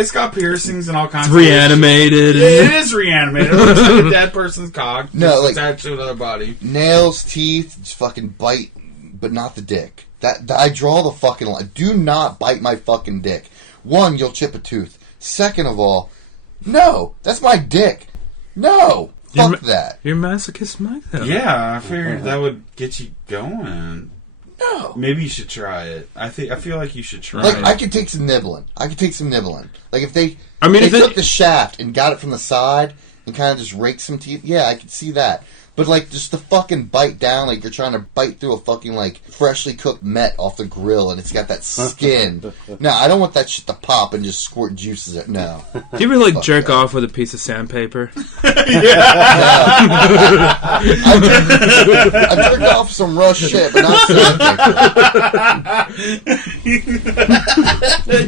it's got piercings and all kinds. It's reanimated. It is reanimated. It looks like a dead person's cock. No, like attached to another body. Nails, teeth, just fucking bite, but not the dick. That I draw the fucking line. Do not bite my fucking dick. One, you'll chip a tooth. Second of all, no, that's my dick. No, fuck that. You're Masochist Mike, though. Yeah, I figured that would get you going. No, maybe you should try it. I feel like you should try it. Like I could take some nibbling. Like if they took the shaft and got it from the side and kind of just raked some teeth. Yeah, I could see that. But, like, just the fucking bite down, like you're trying to bite through a fucking, like, freshly cooked met off the grill, and it's got that skin. No, I don't want that shit to pop and just squirt juices out. No. Do you ever, like, jerk off with a piece of sandpaper? Yeah. I've jerked off some rough shit, but not sandpaper.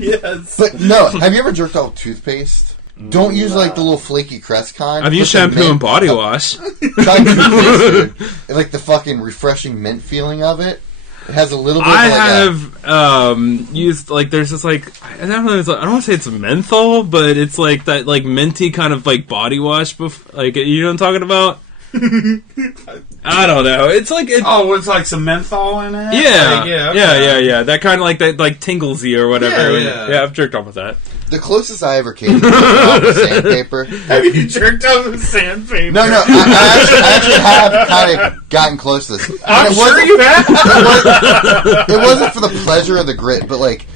Yes. But, no, have you ever jerked off with toothpaste? Don't use like the little flaky crest kind. I've used shampoo and body wash. Try toothpaste, dude. Like the fucking refreshing mint feeling of it. It has a little bit I of have used, like, there's this, like, I don't know, I don't want to say it's menthol, but it's like that, like, minty kind of, like, body wash, like, you know what I'm talking about? I don't know. It's like it's like some menthol in it. Yeah, like, okay. yeah. That kind of like that, like tinglesy or whatever. Yeah. I've jerked off with that. The closest I ever came to was sandpaper. Have you jerked off with sandpaper? No. I actually have kind of gotten close to this. I'm sure you have. It wasn't for the pleasure of the grit, but like,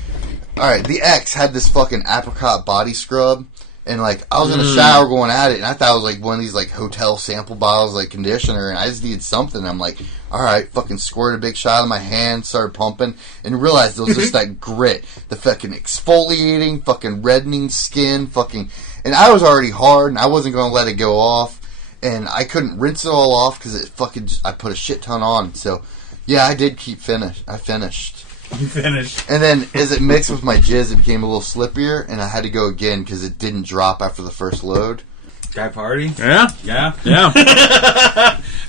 all right, the ex had this fucking apricot body scrub. And, like, I was in the shower going at it, and I thought it was, like, one of these, like, hotel sample bottles, like, conditioner, and I just needed something. I'm like, all right, fucking squirted a big shot in my hand, started pumping, and realized it was just that grit. The fucking exfoliating, fucking reddening skin, fucking... And I was already hard, and I wasn't going to let it go off, and I couldn't rinse it all off, because it fucking... I put a shit ton on, so, yeah, I did I finished. You finished. And then, as it mixed with my jizz, it became a little slippier, and I had to go again because it didn't drop after the first load. Guy party? Yeah.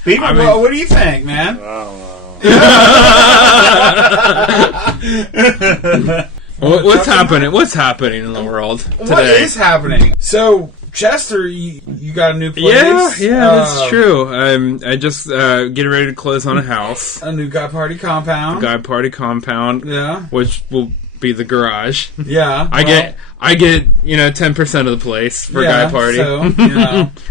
Beaver, what do you think, man? What's happening? What's happening in the world today? What is happening? So, Chester, you got a new place? Yeah, that's true. I just getting ready to close on a house. A new Guy Party compound. Yeah. Which will be the garage. Yeah. I get 10% of the place for Guy Party. So,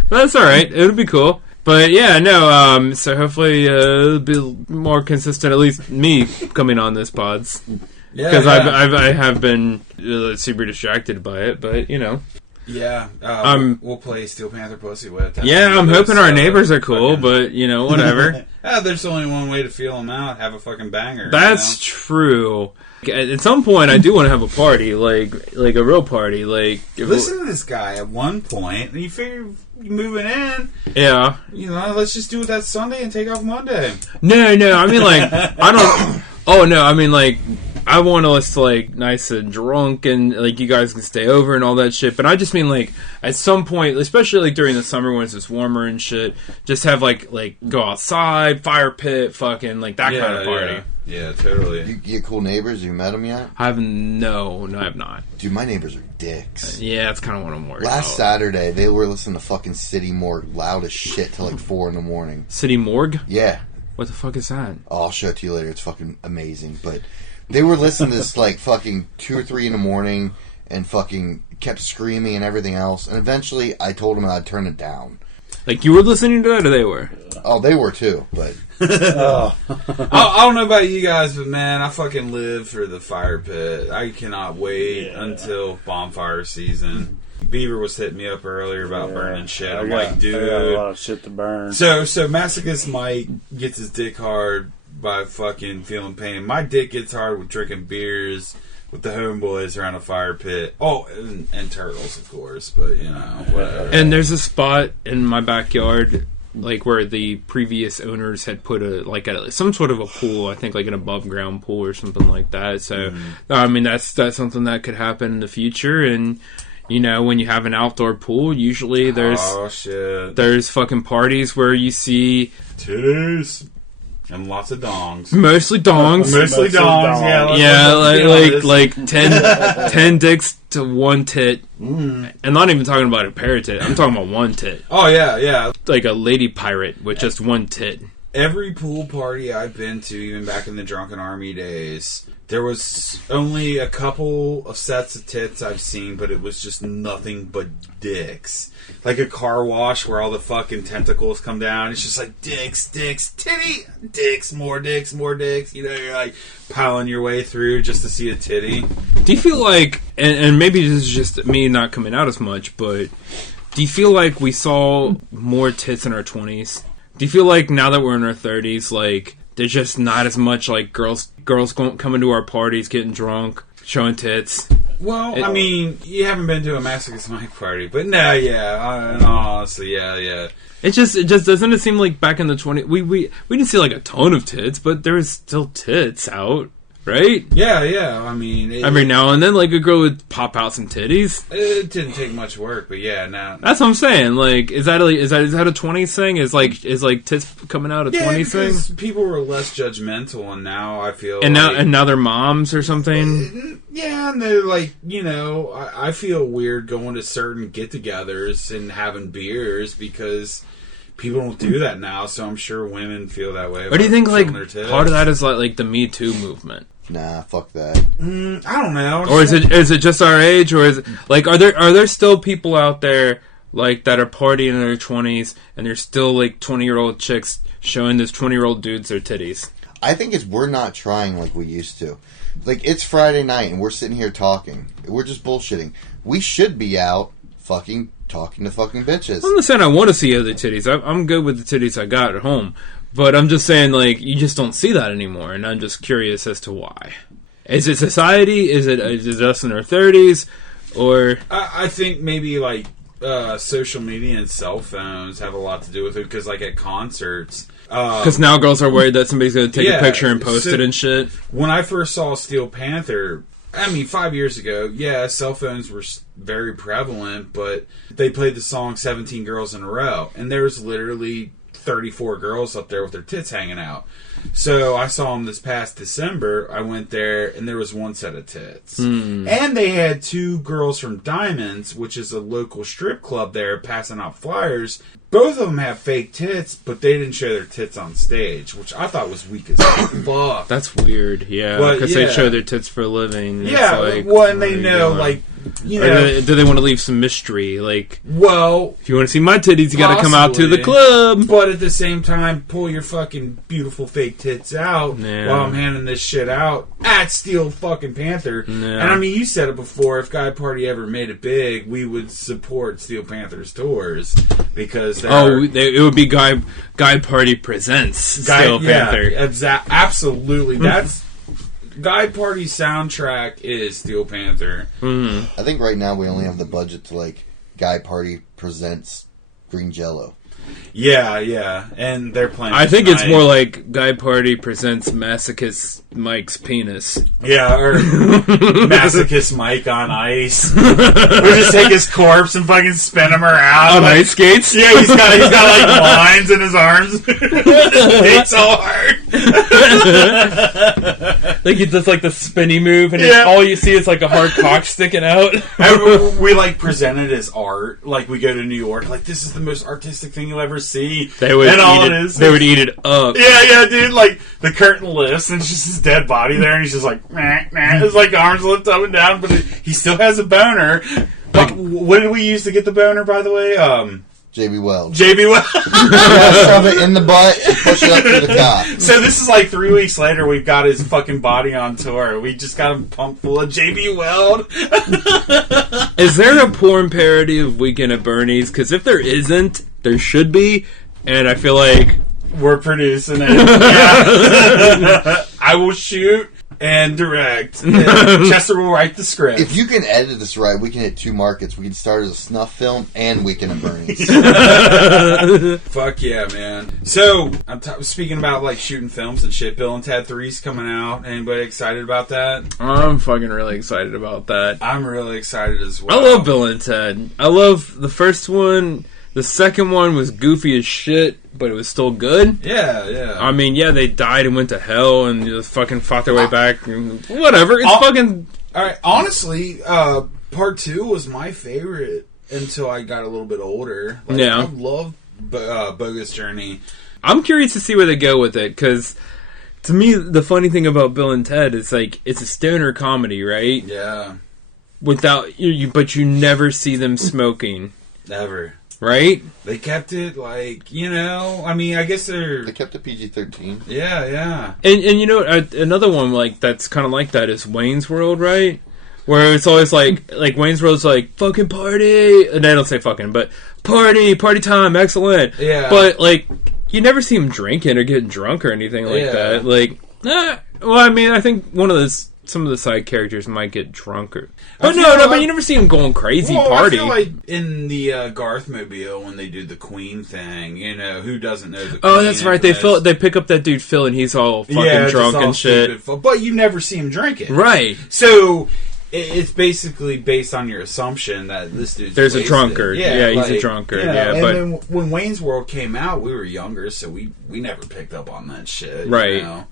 but that's alright. It'll be cool. But yeah, no, so hopefully it'll be more consistent, at least me coming on this pods. Because I have been super distracted by it, but you know. Yeah, we'll play Steel Panther Pussy with. I'm hoping our neighbors are cool, but you know, whatever. There's only one way to feel them out: have a fucking banger. That's true. At some point, I do want to have a party, like a real party. Like, listen to this guy. At one point, you figure you're moving in. Yeah. You know, let's just do it that Sunday and take off Monday. No. I mean, like, I don't. Oh no, I mean, like. I want us to, like, nice and drunk and, like, you guys can stay over and all that shit. But I just mean, like, at some point, especially, like, during the summer when it's just warmer and shit, just have, like go outside, fire pit, fucking, like, that kind of party. Yeah, totally. You get cool neighbors? Have you met them yet? I have I have not. Dude, my neighbors are dicks. Yeah, that's kind of what I'm worried about. Last Saturday, they were listening to fucking City Morgue loud as shit till, like, 4 in the morning. City Morgue? Yeah. What the fuck is that? Oh, I'll show it to you later. It's fucking amazing, but... They were listening to this, like, fucking 2 or 3 in the morning and fucking kept screaming and everything else. And eventually, I told them I'd turn it down. Like, you were listening to that, or they were? Oh, they were, too, but... I don't know about you guys, but, man, I fucking live for the fire pit. I cannot wait until bonfire season. Beaver was hitting me up earlier about burning shit. I'm like, dude... I got a lot of shit to burn. So Masochist Mike gets his dick hard by fucking feeling pain. My dick gets hard with drinking beers with the homeboys around a fire pit. Oh, and turtles, of course, but, you know, whatever. And there's a spot in my backyard, like, where the previous owners had put some sort of a pool, I think, like an above-ground pool or something like that. So, I mean, that's something that could happen in the future, and... You know, when you have an outdoor pool, usually there's fucking parties where you see... Titties. And lots of dongs. Mostly dongs. Mostly dongs, yeah. Like 10 dicks to one tit. And not even talking about a pair tit. I'm talking about one tit. Oh, yeah. Like a lady pirate with just one tit. Every pool party I've been to, even back in the Drunken Army days, there was only a couple of sets of tits I've seen, but it was just nothing but dicks. Like a car wash where all the fucking tentacles come down. It's just like dicks, titty, dicks, more dicks. You know, you're like piling your way through just to see a titty. Do you feel like, and maybe this is just me not coming out as much, but do you feel like we saw more tits in our 20s? Do you feel like now that we're in our 30s, like, there's just not as much, like, girls coming to our parties, getting drunk, showing tits? Well, I mean, you haven't been to a Masochist Mike party, but no, honestly, yeah. It just doesn't it seem like back in the 20s, we didn't see, like, a ton of tits, but there was still tits out. right? Yeah. I mean, every now and then, like, a girl would pop out some titties. It didn't take much work, but yeah, now that's what I'm saying. Like, is that a 20s thing? Is like tits coming out a 20s thing? People were less judgmental, and now I feel now they're moms or something. Yeah, and they're like, I feel weird going to certain get-togethers and having beers because people don't do that now. So I'm sure women feel that way. Or do you think like part of that is like the Me Too movement? Nah, fuck that. I don't know. Or is it just our age, or is it like are there still people out there like that are partying in their 20s and they're still like 20-year-old chicks showing this 20-year-old dudes their titties? I think we're not trying like we used to. Like, it's Friday night and we're sitting here talking. We're just bullshitting. We should be out fucking talking to fucking bitches. I'm not saying I want to see other titties. I'm good with the titties I got at home. But I'm just saying, like, you just don't see that anymore. And I'm just curious as to why. Is it society? Is it us in our 30s? Or... I think maybe, like, social media and cell phones have a lot to do with it. Because, like, at concerts... Because now girls are worried that somebody's going to take a picture and post it and shit. When I first saw Steel Panther, 5 years ago, cell phones were very prevalent, but they played the song 17 Girls in a Row, and there was literally 34 girls up there with their tits hanging out. So I saw them this past December. I went there, and there was one set of tits. And they had two girls from Diamonds, which is a local strip club there, passing out flyers. Both of them have fake tits, but they didn't show their tits on stage, which I thought was weak as fuck. That's weird, yeah. Because they show their tits for a living. Yeah, like, and they know, like, do they want to leave some mystery? Like, well, if you want to see my titties, you got to come out to the club. But at the same time, pull your fucking beautiful fake tits out while I'm handing this shit out at Steel fucking Panther. And I mean, you said it before. If Guy Party ever made it big, we would support Steel Panther's tours because it would be Guy Party presents Steel Panther. Absolutely. That's Guy Party soundtrack is Steel Panther. I think right now we only have the budget to like Guy Party presents Green Jello. Yeah, and they're playing. I think it's more like Guy Party presents Masochist Mike's penis. Yeah, or Masochist Mike on ice. We just take his corpse and fucking spin him around on ice skates. Yeah, he's got like lines in his arms. It's so hard. Like he does like the spinny move, and all you see is like a hard cock sticking out. And we like present it as art. Like we go to New York, like this is the most artistic thing you'll ever see. They would eat it up. Yeah, dude. Like the curtain lifts, and it's just his dead body there, and he's just like, meh. His like arms lift up and down, but he still has a boner. Like, what did we use to get the boner, by the way? JB Weld. Shove it in the butt and push it up to the top. So this is like 3 weeks later. We've got his fucking body on tour. We just got him pumped full of JB Weld. Is there a porn parody of Weekend at Bernie's? Because if there isn't, there should be. And I feel like we're producing it. Yeah. I will shoot and direct. And Chester will write the script. If you can edit this right, we can hit 2 markets. We can start as a snuff film and Weekend at Bernie's. Fuck yeah, man. So, I'm speaking about like shooting films and shit. Bill and Ted 3's coming out. Anybody excited about that? I'm fucking really excited about that. I'm really excited as well. I love Bill and Ted. I love the first one. The second one was goofy as shit, but it was still good. Yeah. I mean, they died and went to hell and just fucking fought their way back. And whatever. It's fucking... Alright, honestly, part 2 was my favorite until I got a little bit older. Like, I love Bogus Journey. I'm curious to see where they go with it, because to me, the funny thing about Bill and Ted is, like, it's a stoner comedy, right? Yeah. But you never see them smoking. Never. Right? They kept it like, I guess they kept it PG-13. Yeah. And another one like that's kind of like that is Wayne's World, right? Where it's always like Wayne's World's like fucking party, and they don't say fucking, but party time, excellent. Yeah. But like you never see him drinking or getting drunk or anything like that. Like, well, I mean, I think one of the some of the side characters might get drunker. But but you never see them going crazy party. I feel like in the Garth Mobile when they do the Queen thing, who doesn't know the Queen? Oh, that's right. They pick up that dude Phil and he's all fucking drunk and shit. But you never see him drinking. Right. So it's basically based on your assumption that this dude's there's wasted. a drunkard. Yeah, he's a drunkard. And but then when Wayne's World came out, we were younger, so we never picked up on that shit. Right.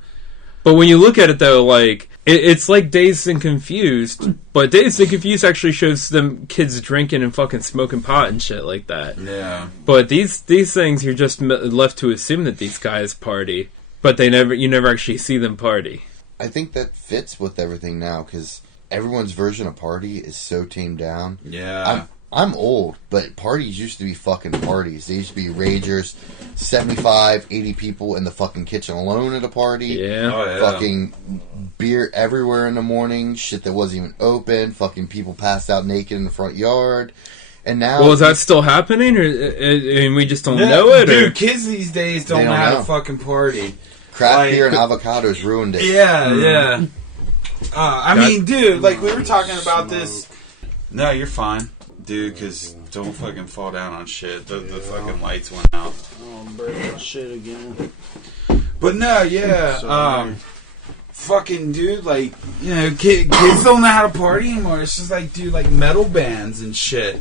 But when you look at it, though, like, it's like Dazed and Confused, but Dazed and Confused actually shows them kids drinking and fucking smoking pot and shit like that. Yeah. But these things, you're just left to assume that these guys party, but you never actually see them party. I think that fits with everything now, because everyone's version of party is so tamed down. Yeah. I'm old, but parties used to be fucking parties. They used to be ragers, 75, 80 people in the fucking kitchen alone at a party. Yeah. Oh, yeah. Fucking beer everywhere in the morning, shit that wasn't even open, fucking people passed out naked in the front yard. And now... Well, is that still happening, or we just don't know it? Dude, kids these days don't know how to fucking party. Craft beer and avocados ruined it. Yeah, yeah. I mean, dude, like, we were talking about this... No, you're fine. Dude, because don't fucking fall down on shit. The fucking lights went out. Oh, break my shit again. But no, yeah. Fucking dude, like, kids don't know how to party anymore. It's just like, dude, like metal bands and shit.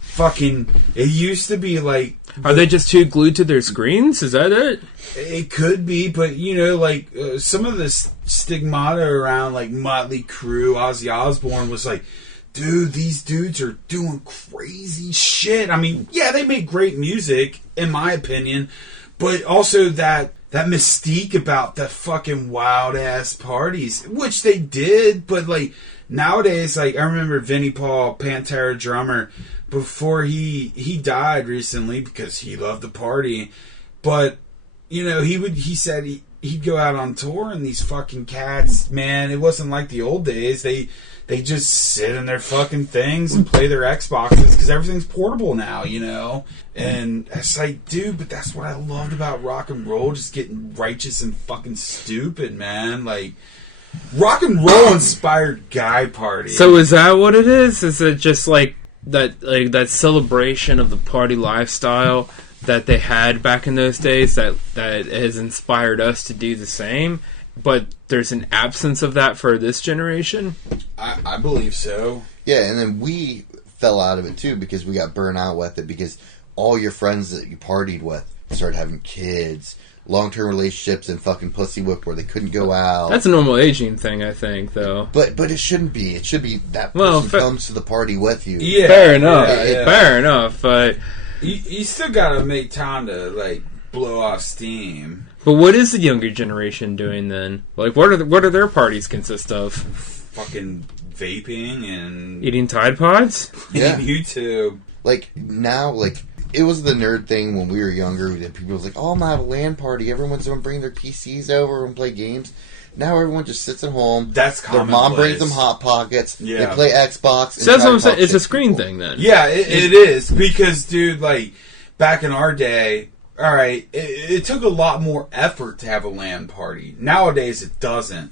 Fucking, it used to be like... Are they just too glued to their screens? Is that it? It could be, but like some of the stigmata around like Motley Crue, Ozzy Osbourne was like, dude, these dudes are doing crazy shit. I mean, yeah, they make great music, in my opinion, but also that mystique about the fucking wild ass parties, which they did, but like nowadays, like I remember Vinnie Paul, Pantera drummer, before he died recently because he loved the party, but he said he'd go out on tour and these fucking cats, man, it wasn't like the old days. They just sit in their fucking things and play their Xboxes because everything's portable now, And it's like, dude, but that's what I loved about rock and roll, just getting righteous and fucking stupid, man. Like, rock and roll inspired guy party. So is that what it is? Is it just like that celebration of the party lifestyle that they had back in those days that has inspired us to do the same? But there's an absence of that for this generation? I believe so. Yeah, and then we fell out of it too because we got burnt out with it because all your friends that you partied with started having kids, long-term relationships, and fucking pussy whip where they couldn't go out. That's a normal aging thing, I think, though. But it shouldn't be. It should be that person comes to the party with you. Yeah, fair enough. Yeah. Fair enough, but... You still gotta make time to, like, blow off steam. But what is the younger generation doing then? Like, what are their parties consist of? Fucking vaping and eating Tide Pods. Yeah, YouTube. Like now, like it was the nerd thing when we were younger. That people was like, "Oh, I'm gonna have a LAN party. Everyone's gonna bring their PCs over and play games." Now everyone just sits at home. That's their mom brings them Hot Pockets. Yeah. They play Xbox. So that's what I'm saying. It's a screen thing then. Yeah, it is because, dude, like back in our day. All right, it took a lot more effort to have a LAN party. Nowadays, it doesn't.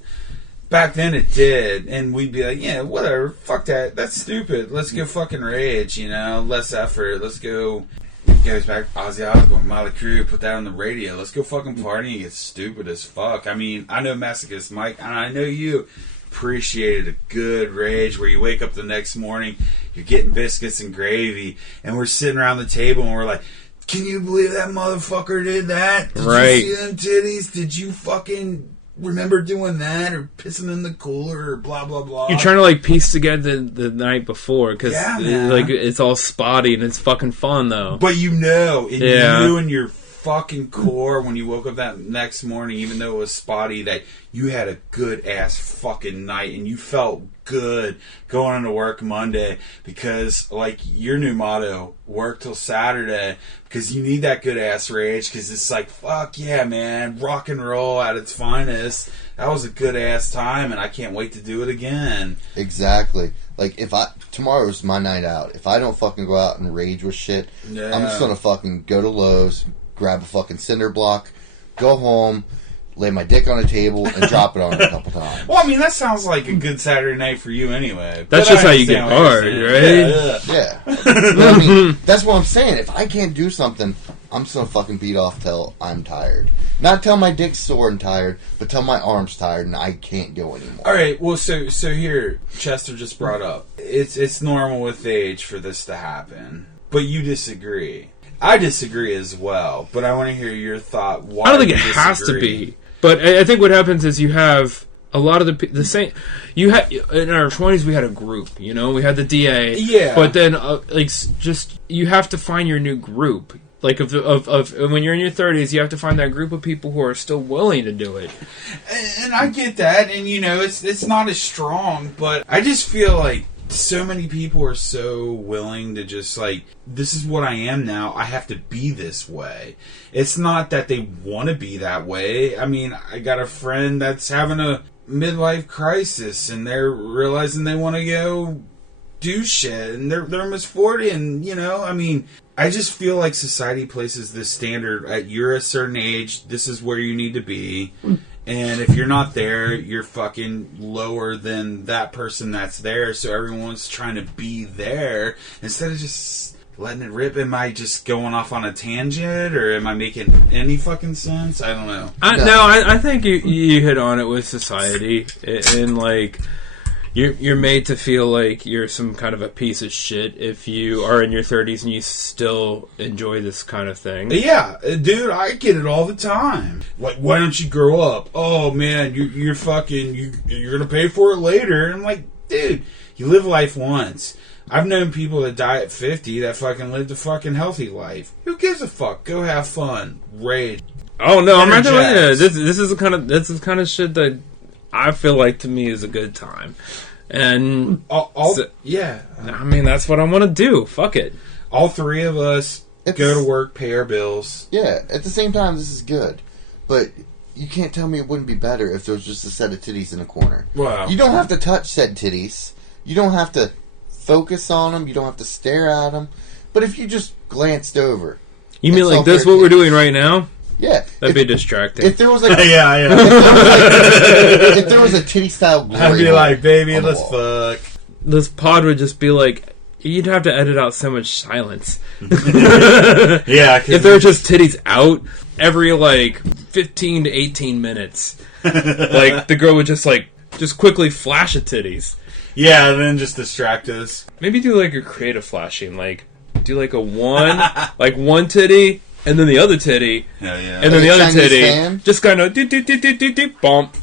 Back then, it did, and we'd be like, yeah, whatever, fuck that, that's stupid. Let's go fucking rage, less effort. Let's go. It goes back Ozzy Osbourne, Motley Crue, put that on the radio. Let's go fucking party and get stupid as fuck. I mean, I know Masochist Mike, and I know you appreciated a good rage where you wake up the next morning, you're getting biscuits and gravy, and we're sitting around the table and we're like, can you believe that motherfucker did that? Did right. you see them titties? Did you fucking remember doing that or pissing in the cooler or blah, blah, blah? You're trying to, like, piece together the night before because, it's all spotty and it's fucking fun, though. But you knew in your fucking core when you woke up that next morning, even though it was spotty, that you had a good-ass fucking night and you felt good going into work Monday because, like, your new motto, work till Saturday, because you need that good-ass rage because it's like, fuck yeah, man, rock and roll at its finest. That was a good-ass time and I can't wait to do it again. Exactly. Like, tomorrow's my night out. If I don't fucking go out and rage with shit, I'm just gonna fucking go to Lowe's, grab a fucking cinder block, go home, lay my dick on a table, and drop it on her a couple times. Well, I mean, that sounds like a good Saturday night for you anyway. That's just how you get hard, right? Yeah. I mean, that's what I'm saying. If I can't do something, I'm just going to fucking beat off till I'm tired. Not till my dick's sore and tired, but till my arm's tired and I can't go anymore. All right, well, so here, Chester just brought up, it's normal with age for this to happen, but you disagree. I disagree as well, but I want to hear your thought. Why I don't think it has to be. But I think what happens is you have a lot of the same. You had in our 20s we had a group. You know, we had the DA. Yeah. But then just you have to find your new group. Like of when you're in your 30s, you have to find that group of people who are still willing to do it. And I get that, and you know it's not as strong, but I just feel like so many people are so willing to just like, this is what I am now, I have to be this way. It's not that they want to be that way. I mean, I got a friend that's having a midlife crisis and they're realizing they want to go do shit and they're almost 40, and you know, I mean, I just feel like society places this standard at you're a certain age, this is where you need to be. And if you're not there, you're fucking lower than that person that's there. So everyone's trying to be there instead of just letting it rip. Am I just going off on a tangent, or am I making any fucking sense? I don't know. I think you hit on it with society, and like you're made to feel like you're some kind of a piece of shit if you are in your 30s and you still enjoy this kind of thing. Yeah, dude, I get it all the time. Like, why don't you grow up? Oh man, you're fucking you're gonna pay for it later. And I'm like, dude, you live life once. I've known people that die at 50 that fucking lived a fucking healthy life. Who gives a fuck? Go have fun, rage. Oh no, I'm not telling you. This is the kind of shit that I feel like to me is a good time. And yeah, I mean, that's what I want to do. Fuck it. All three of us go to work, pay our bills. Yeah, at the same time, this is good. But you can't tell me it wouldn't be better if there was just a set of titties in a corner. Wow. You don't have to touch said titties. You don't have to focus on them. You don't have to stare at them. But if you just glanced over. You mean like this, what we're doing right now? Yeah. That'd be distracting. If there was like... yeah. If there was a titty-style glory... I'd be like, baby, let's fuck. This pod would just be like... You'd have to edit out so much silence. Yeah. If there were just titties out every, like, 15 to 18 minutes. Like, the girl would just quickly flash at titties. Yeah, and then just distract us. Maybe do, like, a creative flashing. Like, do, like, a one... like, one titty... And then the other titty, yeah. And then the other Chinese titty, fan? just kind of bump,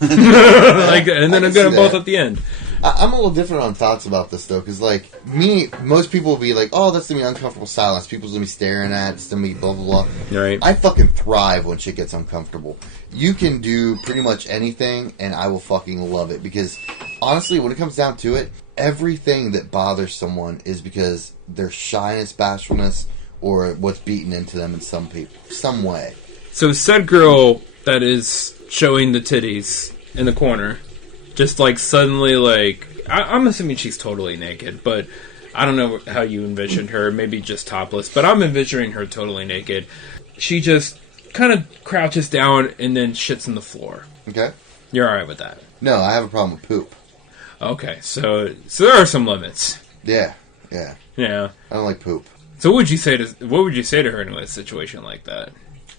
like, and then I'm gonna both at the end. I'm a little different on thoughts about this though, because like me, most people will be like, "Oh, that's gonna be uncomfortable silence. People's gonna be staring at. It's gonna be blah blah blah." Right. I fucking thrive when shit gets uncomfortable. You can do pretty much anything, and I will fucking love it because honestly, when it comes down to it, everything that bothers someone is because their shyness, bashfulness, or what's beaten into them in some way. So said girl that is showing the titties in the corner, just like suddenly like, I'm assuming she's totally naked, but I don't know how you envisioned her, maybe just topless, but I'm envisioning her totally naked. She just kind of crouches down and then shits on the floor. Okay? You're alright with that? No, I have a problem with poop. Okay, so there are some limits. Yeah. Yeah. I don't like poop. So what would you say to her in a situation like that?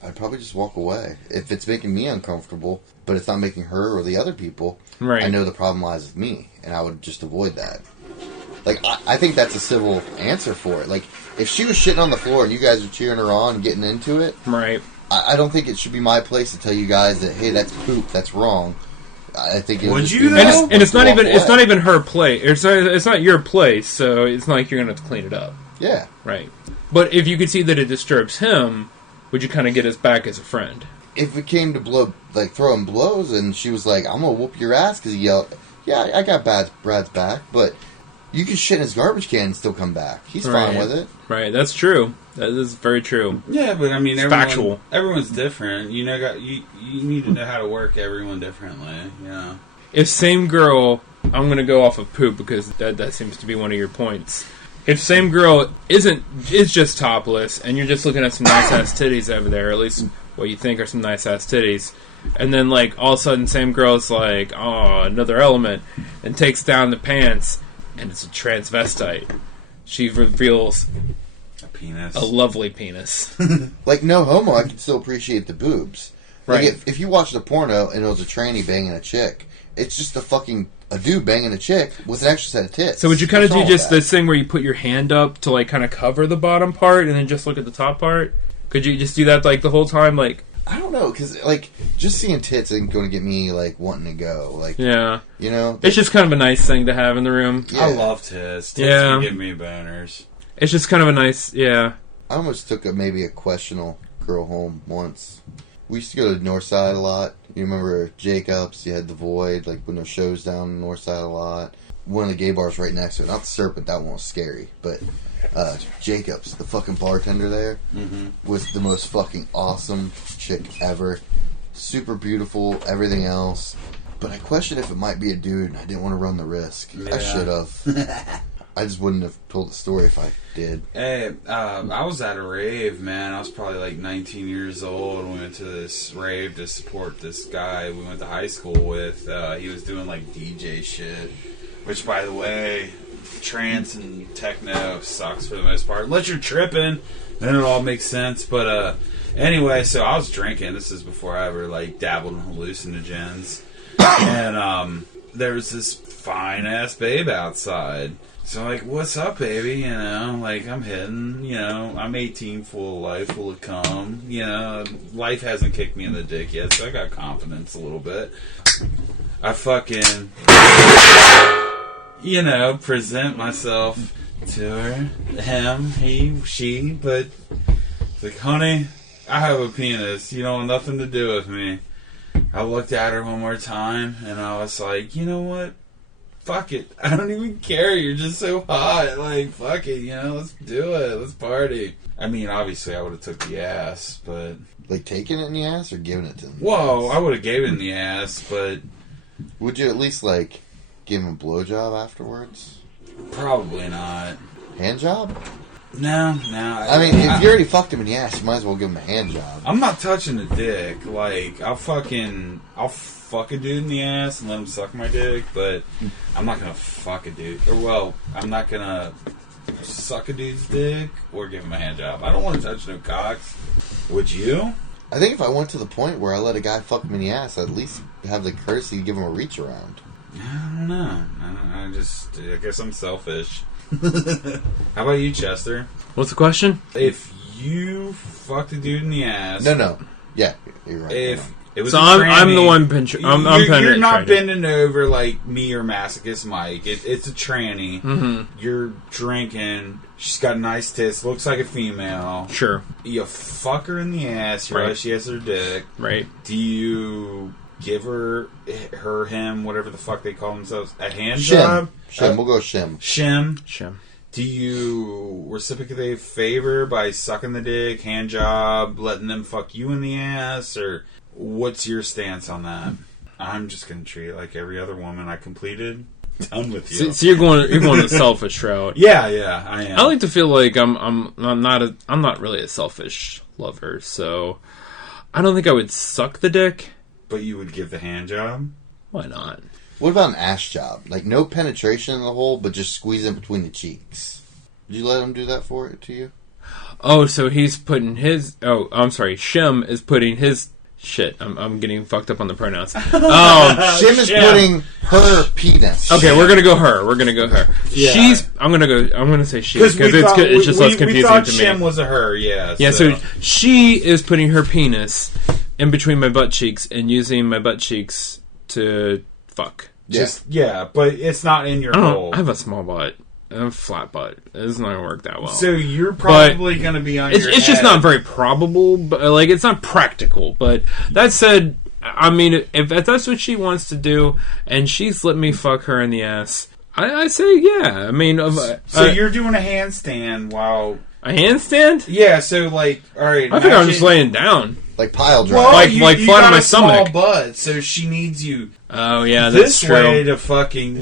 I'd probably just walk away. If it's making me uncomfortable, but it's not making her or the other people, right. I know the problem lies with me, and I would just avoid that. Like, I think that's a civil answer for it. Like, if she was shitting on the floor and you guys are cheering her on and getting into it, right. I don't think it should be my place to tell you guys that, hey, that's poop, that's wrong. I think it would you you though? And it's not even her place. It's not your place, so it's not like you're gonna have to clean it up. Yeah. Right. But if you could see that it disturbs him, would you kind of get us back as a friend? If it came to throwing blows, and she was like, I'm going to whoop your ass because he yelled, yeah, I got Brad's back, but you can shit in his garbage can and still come back. He's fine with it. Right, that's true. That is very true. Yeah, but I mean, factual. Everyone's different. You know, you need to know how to work everyone differently, you know. If same girl, I'm going to go off of poop because that seems to be one of your points. If same girl is just topless and you're just looking at some nice ass titties over there, at least what you think are some nice ass titties, and then like all of a sudden, same girl's like, oh, another element, and takes down the pants, and it's a transvestite. She reveals a penis, a lovely penis. Like, no homo, I can still appreciate the boobs. Right. Like, if you watched a porno and it was a tranny banging a chick, it's just a dude banging a chick with an extra set of tits. So would you kind of What's do wrong just with this thing where you put your hand up to like kind of cover the bottom part and then just look at the top part? Could you just do that like the whole time? Like, I don't know, because like just seeing tits ain't going to get me like wanting to go. Like, yeah, you know, it's just kind of a nice thing to have in the room. Yeah. I love tits. Tits Yeah. can give me boners. It's just kind of a nice, yeah. I almost took maybe a questionable girl home once. We used to go to the North Side a lot. You remember Jacobs? You had the Void, like when there's shows down the North Side a lot. One of the gay bars right next to it. Not the Serpent, that one was scary. But Jacobs, the fucking bartender there, was the most fucking awesome chick ever. Super beautiful, everything else. But I questioned if it might be a dude, and I didn't want to run the risk. Yeah. I should have. I just wouldn't have told the story if I did. Hey, I was at a rave, man. I was probably like 19 years old. We went to this rave to support this guy we went to high school with. He was doing like DJ shit, which, by the way, trance and techno sucks for the most part. Unless you're tripping, then it all makes sense. But anyway, so I was drinking. This is before I ever like dabbled in hallucinogens. And there was this fine ass babe outside. So, like, what's up, baby? You know, like, I'm hitting, you know, I'm 18, full of life, full of cum. You know, life hasn't kicked me in the dick yet, so I got confidence a little bit. I fucking, you know, present myself to her, him, he, she, but it's like, honey, I have a penis. You don't want nothing to do with me. I looked at her one more time, and I was like, you know what? Fuck it. I don't even care. You're just so hot. Like, fuck it, you know, let's do it. Let's party. I mean, obviously, I would have took the ass, but... Like, taking it in the ass or giving it to him? Whoa, I would have gave it in the ass, but... Would you at least, like, give him a blowjob afterwards? Probably not. Hand job? No. I mean, if you already fucked him in the ass, you might as well give him a hand job. I'm not touching the dick. Like, I'll fuck a dude in the ass and let him suck my dick, but I'm not gonna fuck a dude. Or, well, I'm not gonna suck a dude's dick or give him a hand job. I don't want to touch no cocks. Would you? I think if I went to the point where I let a guy fuck me in the ass, I'd at least have the courtesy to give him a reach around. I don't know. I guess I'm selfish. How about you, Chester? What's the question? If you fucked a dude in the ass... No. Yeah, you're right. If it was So a I'm tranny, the one you're not penetrating. bending over like me or Masochist Mike. It's a tranny. Mm-hmm. You're drinking. She's got nice tits. Looks like a female. Sure. You fuck her in the ass. You realize she has her dick. Right. Do you give her, him, whatever the fuck they call themselves, a hand Shim. job? Shim. We'll go Shim. Shim. Do you reciprocate a favor by sucking the dick, hand job, letting them fuck you in the ass, or what's your stance on that? I'm just gonna treat it like every other woman I completed. Done with you. So you're going the selfish route. Yeah, I am. I like to feel like I'm not really a selfish lover, so I don't think I would suck the dick. But you would give the hand job? Why not? What about an ass job? Like, no penetration in the hole, but just squeeze in between the cheeks. Would you let him do that for it to you? Oh, so he's putting his... Oh, I'm sorry. Shim is putting his... Shit, I'm getting fucked up on the pronouns. Shim is putting her penis. Okay, we're gonna go her. Yeah. I'm gonna say she because it's just less confusing we thought to me. Shim was a her, yeah. Yeah, so she is putting her penis in between my butt cheeks and using my butt cheeks to fuck. But it's not in your hole. I have a small butt. I have a flat butt. It's not gonna work that well. So you're probably going to be on your It's just not very probable, but like it's not practical. But that said, I mean, if that's what she wants to do, and she's let me fuck her in the ass, I say yeah. I mean, so you're doing a handstand while a handstand? Yeah. So like, all right. I think I'm just laying down. Like pile drive. Well, Like you flat got on my a small stomach. butt, so she needs you Oh yeah, that's this true. way to fucking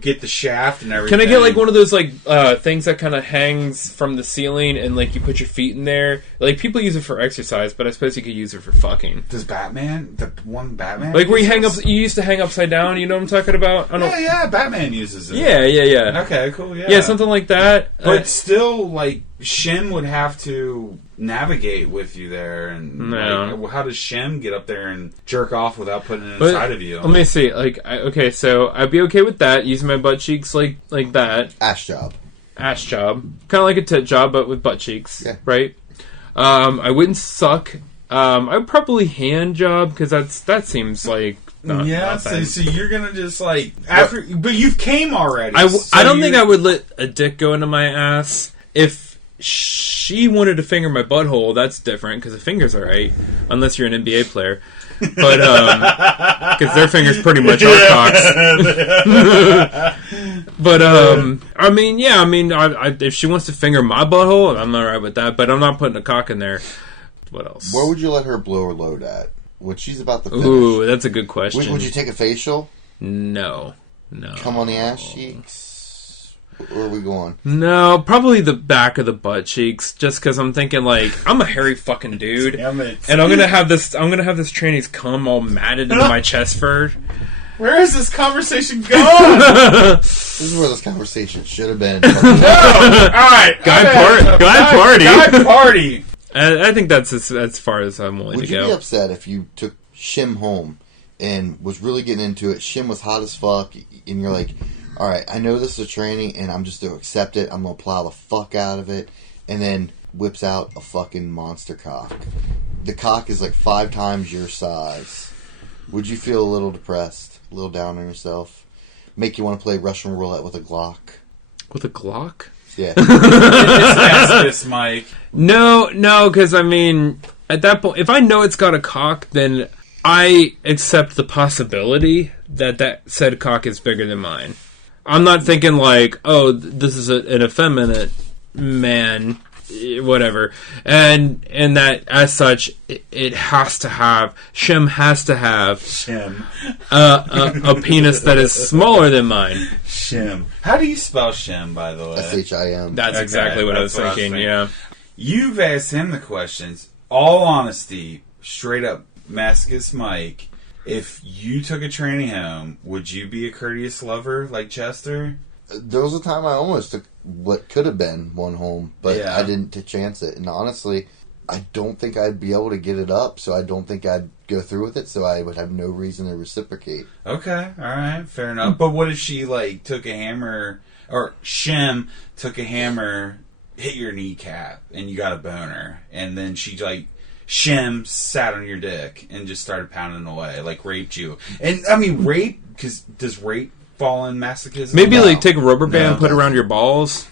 get the shaft and everything. Can I get like one of those like things that kind of hangs from the ceiling and like you put your feet in there? Like people use it for exercise, but I suppose you could use it for fucking. Does Batman, the one Batman, Like where you hang up, uses? you used to hang upside down. You know what I'm talking about? I don't. Yeah, Batman uses it. Yeah. Okay, cool. Yeah, Yeah, something like that. But still, like Shim would have to navigate with you there, and No. like, how does Shim get up there and jerk off without putting it inside of you? Let me see. Like, okay, so I'd be okay with that, using my butt cheeks like that. Ass job. Ass job. Kind of like a tit job, but with butt cheeks. Yeah. Right? I wouldn't suck. I would probably hand job, because that seems like not, nothing. So you're gonna just like after, but you've came already. I don't think I would let a dick go into my ass. If she wanted to finger my butthole, that's different, because the finger's alright, unless you're an NBA player. But because their fingers pretty much are cocks. But I mean, if she wants to finger my butthole, I'm alright with that. But I'm not putting a cock in there. What else? Where would you let her blow her load at? When she's about to finish. Ooh, that's a good question. Would you take a facial? No. Come on the ass cheeks? Where are we going? No, probably the back of the butt cheeks. Just because I'm thinking, like, I'm a hairy fucking dude, Damn it. and I'm gonna have this tranny's cum all matted into my chest fur. Where is this conversation going? This is where this conversation should have been. All right, Guy party. I think that's as far as I'm willing Would to you go. be upset if you took Shim home and was really getting into it? Shim was hot as fuck, and you're like, all right, I know this is a training, and I'm just going to accept it. I'm going to plow the fuck out of it, and then whips out a fucking monster cock. The cock is like 5 times your size. Would you feel a little depressed, a little down on yourself? Make you want to play Russian roulette with a Glock? With a Glock? Yeah. It's this, Mike. No, because I mean, at that point, if I know it's got a cock, then I accept the possibility that said cock is bigger than mine. I'm not thinking like, oh, this is an effeminate man, whatever, and that as such, it has to have Shim has to have Shim. A penis that is smaller than mine. Shim. How do you spell Shim, by the way? SHIM. That's Okay, exactly what I was that's what thinking. I was Yeah. You've asked him the questions. All honesty, straight up, Masochist Mike. If you took a tranny home, would you be a courteous lover like Chester? There was a time I almost took what could have been one home, but Yeah. I didn't chance it. And honestly, I don't think I'd be able to get it up, so I don't think I'd go through with it, so I would have no reason to reciprocate. Okay, alright, fair enough. But what if she, like, took a hammer, or Shim took a hammer, hit your kneecap, and you got a boner, and then she, like, Shim sat on your dick and just started pounding away, like raped you. And, I mean, rape, because does rape fall in masochism? Maybe No. like take a rubber band, No. put around your balls.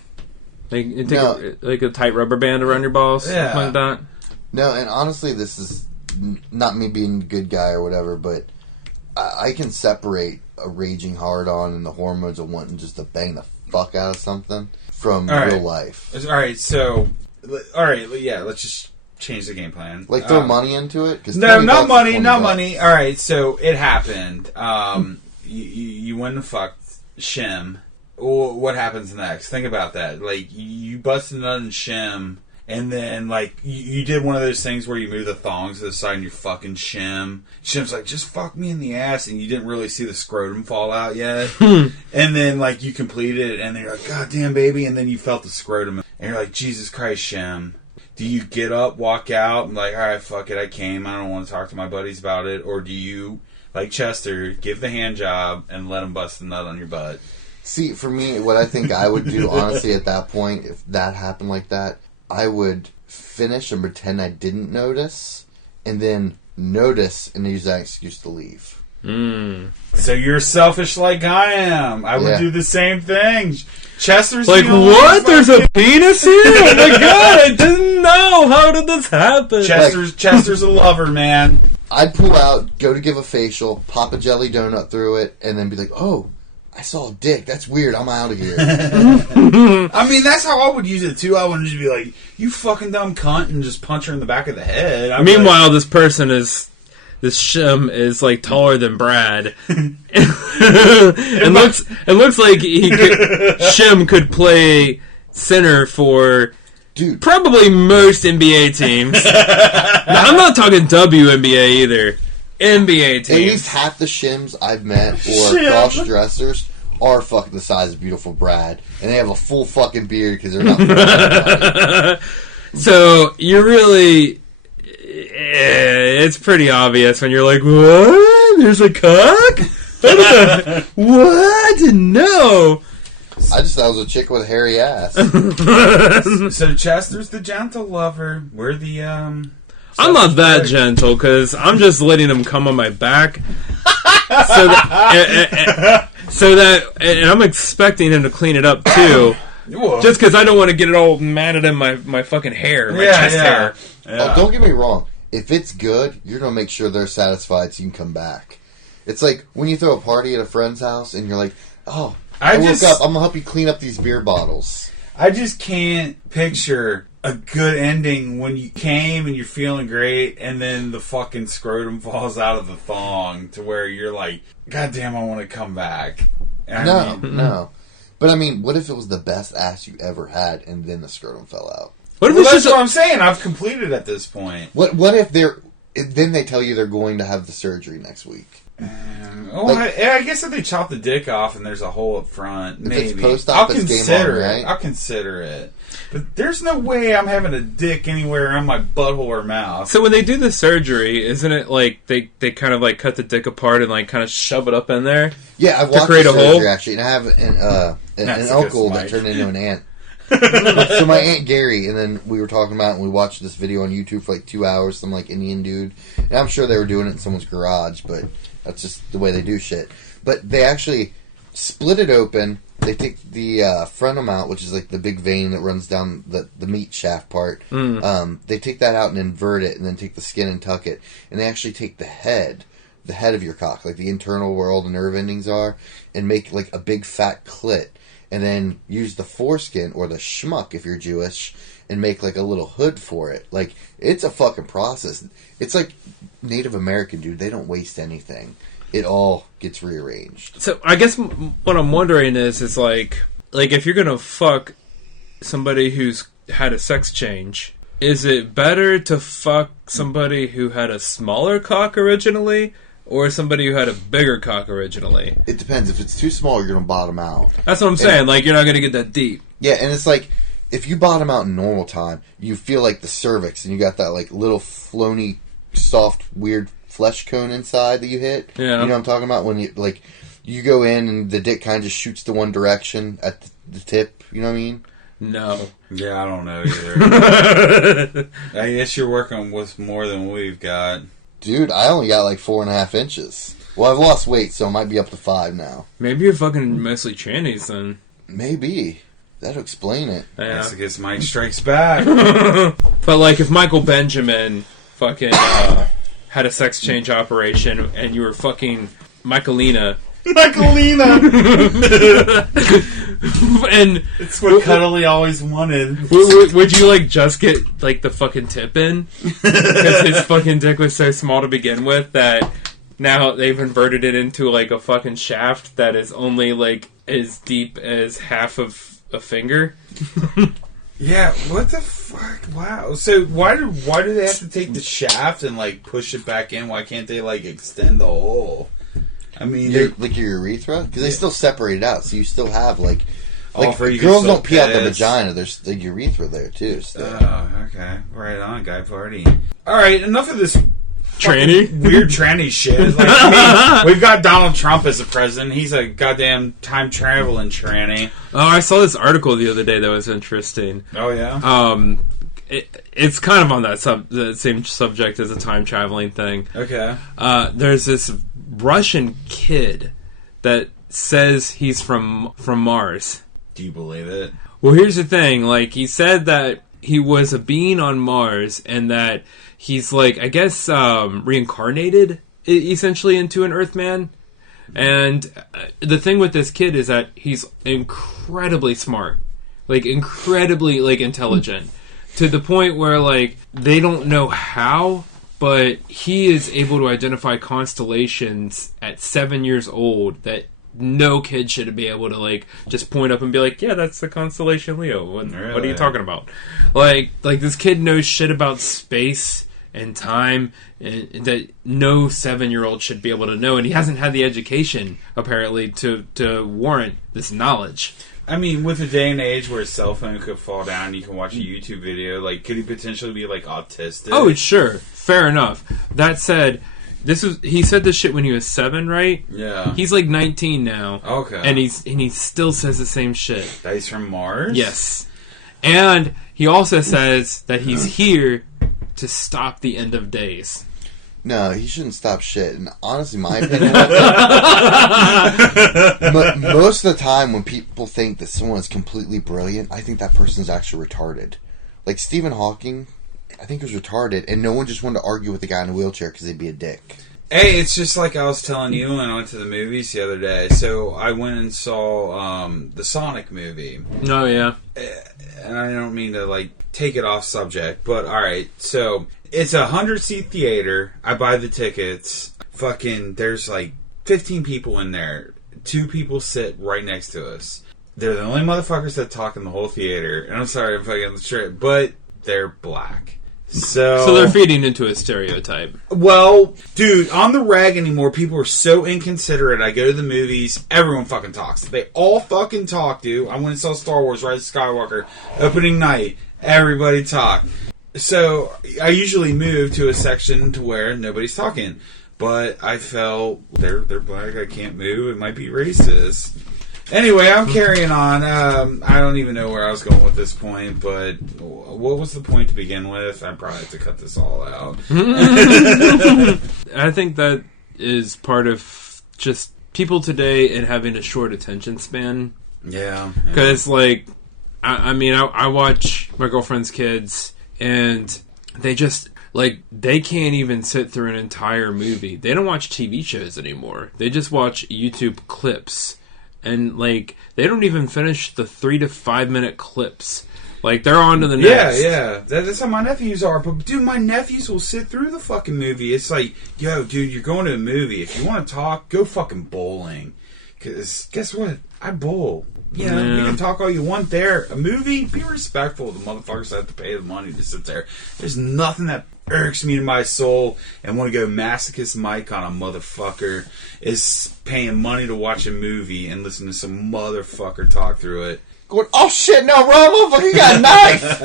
Like you take No. like a tight rubber band around your balls, Yeah. something like that. No, and honestly, this is not me being a good guy or whatever, but I can separate a raging hard-on and the hormones of wanting just to bang the fuck out of something from real life. Alright, so, yeah, let's just change the game plan. Like, throw money into it? 'Cause No, 20 not bucks is money, 20 not bucks. money. Alright, so it happened. You went and fucked Shim. What happens next? Think about that. Like, you busted a nut in Shim, and then, like, you did one of those things where you move the thongs to the side and you're fucking Shim. Shim's like, just fuck me in the ass, and you didn't really see the scrotum fall out yet. And then, like, you completed it, and then you're like, God damn, baby, and then you felt the scrotum, and you're like, Jesus Christ, Shim. Do you get up, walk out, and like, alright, fuck it, I came, I don't want to talk to my buddies about it, or do you, like Chester, give the hand job and let him bust the nut on your butt? See, for me, what I think I would do, honestly, at that point, if that happened like that, I would finish and pretend I didn't notice, and then notice and use that excuse to leave. So you're selfish like I am. I would do the same thing. Chester's Like, the only what? fucking- There's a penis here? Oh my god, I didn't know! How did this happen? Chester's a lover, man. I'd pull out, go to give a facial, pop a jelly donut through it, and then be like, oh, I I saw a dick. That's weird. I'm out of here. I mean, that's how I would use it too. I wouldn't just be like, "You fucking dumb cunt," and just punch her in the back of the head. Meanwhile, this SHIM is like taller than Brad, and looks like SHIM could play center for probably most NBA teams. Now, I'm not talking WNBA either. NBA teams. At least half the SHIMs I've met or cross-dressers are fucking the size of beautiful Brad, and they have a full fucking beard because they're not. So you're really, it's pretty obvious when you're like, what? There's a cock? What? No. I just thought it was a chick with a hairy ass. So Chester's the gentle lover. We're the I'm not that gentle because I'm just letting him come on my back. So that, and I'm expecting him to clean it up too. Whoa. Just because I don't want to get it all matted in my fucking hair, my chest hair. Yeah. Oh, don't get me wrong. If it's good, you're going to make sure they're satisfied so you can come back. It's like when you throw a party at a friend's house and you're like, oh, I woke up, I'm going to help you clean up these beer bottles. I just can't picture a good ending when you came and you're feeling great and then the fucking scrotum falls out of the thong to where you're like, God damn, I want to come back. No. But I mean, what if it was the best ass you ever had and then the scrotum fell out? That's what I'm saying. I've completed at this point. What if then they tell you they're going to have the surgery next week? I guess if they chop the dick off and there's a hole up front, maybe. I'll consider it. I'll consider it. But there's no way I'm having a dick anywhere on my butthole or mouth. So when they do the surgery, isn't it like they kind of like cut the dick apart and like kind of shove it up in there? Yeah, I've watched the surgery actually, and I have an uncle that turned into an aunt. So my Aunt Gary, and then we were talking about it, and we watched this video on YouTube for like 2 hours, some like Indian dude, and I'm sure they were doing it in someone's garage, but that's just the way they do shit. But they actually split it open. They take the frenum out, which is like the big vein that runs down the meat shaft part. They take that out and invert it, and then take the skin and tuck it. And they actually take the head of your cock, like the internal where all the nerve endings are, and make like a big fat clit. And then use the foreskin, or the schmuck if you're Jewish, and make like a little hood for it. Like, it's a fucking process. It's like Native American, dude. They don't waste anything. It all gets rearranged. So I guess what I'm wondering is like if you're gonna fuck somebody who's had a sex change, is it better to fuck somebody who had a smaller cock originally, or somebody who had a bigger cock originally? It depends. If it's too small, you're gonna bottom out. That's what I'm saying. Like, you're not gonna get that deep. Yeah, and it's like, if you bottom out in normal time, you feel like the cervix, and you got that like little floony, soft, weird flesh cone inside that you hit. Yeah. You know what I'm talking about? When you go in and the dick kind of just shoots to one direction at the tip. You know what I mean? No. Yeah, I don't know either. I guess you're working with more than we've got. Dude, I only got like 4.5 inches. Well, I've lost weight, so it might be up to 5 now. Maybe you're fucking mostly trannies then. Maybe. That'll explain it. Yeah. I guess Mike strikes back. But like, if Michael Benjamin fucking had a sex change operation and you were fucking Michaelina. And it's what Cuddly always wanted. Would you like just get like the fucking tip in? Because his fucking dick was so small to begin with that now they've inverted it into like a fucking shaft that is only like as deep as half of a finger. Yeah, what the fuck? Wow. So why do they have to take the shaft and like push it back in? Why can't they like extend the hole? I mean, like your urethra, because they still separate it out, so you still have like girls don't pee out the vagina. There's the urethra there too. Still. Oh, okay, right on, guy party. All right, enough of this weird tranny shit. Like, I mean, we've got Donald Trump as the president. He's a goddamn time traveling tranny. Oh, I saw this article the other day that was interesting. Oh yeah. It's kind of on the same subject as a time traveling thing. Okay. There's this Russian kid that says he's from Mars. Do you believe it? Well, here's the thing. Like, he said that he was a being on Mars and that he's, like, I guess, reincarnated essentially into an Earthman. And the thing with this kid is that he's incredibly smart. Like, incredibly, like, intelligent. To the point where, like, they don't know how, but he is able to identify constellations at 7 years old that no kid should be able to, like, just point up and be like, yeah, that's the constellation Leo. What are you talking about? Like this kid knows shit about space and time and that no 7-year-old should be able to know, and he hasn't had the education, apparently, to warrant this knowledge. I mean, with a day and age where a cell phone could fall down and you can watch a YouTube video, like, could he potentially be, like, autistic? Oh, sure. Fair enough. That said, he said this shit when he was 7, right? Yeah. He's, like, 19 now. Okay. And he still says the same shit. That he's from Mars? Yes. And he also says that he's here to stop the end of days. No, he shouldn't stop shit. And honestly, my opinion, most of the time when people think that someone is completely brilliant, I think that person is actually retarded. Like Stephen Hawking, I think he was retarded, and no one just wanted to argue with the guy in a wheelchair because he'd be a dick. Hey, it's just like I was telling you when I went to the movies the other day. So I went and saw the Sonic movie. Oh, yeah. And I don't mean to, like, take it off subject, but alright, so it's a 100-seat theater. I buy the tickets. Fucking, there's like 15 people in there. 2 people sit right next to us. They're the only motherfuckers that talk in the whole theater. And I'm sorry, I'm fucking straight, but they're black. So they're feeding into a stereotype. Well, dude, on the rag anymore, people are so inconsiderate. I go to the movies, everyone fucking talks. They all fucking talk, dude. I went and saw Star Wars, Rise of Skywalker, opening night. Everybody talked. So I usually move to a section to where nobody's talking. But I felt they're black, I can't move, it might be racist. Anyway, I'm carrying on. I don't even know where I was going with this point, but what was the point to begin with? I probably have to cut this all out. I think that is part of just people today and having a short attention span. Yeah. Because, like, I watch my girlfriend's kids, and they just, like, they can't even sit through an entire movie. They don't watch TV shows anymore. They just watch YouTube clips. And, like, they don't even finish the 3 to 5 minute clips. Like, they're on to the next. Yeah. That's how my nephews are. But, dude, my nephews will sit through the fucking movie. It's like, yo, dude, you're going to a movie. If you want to talk, go fucking bowling. Because, guess what? I bowl. You know, we can talk all you want there. A movie, be respectful of the motherfuckers that have to pay the money to sit there. There's nothing that irks me to my soul and want to go masochist Mike on a motherfucker is paying money to watch a movie and listen to some motherfucker talk through it. Going, oh shit, no, wrong motherfucker, you got a knife!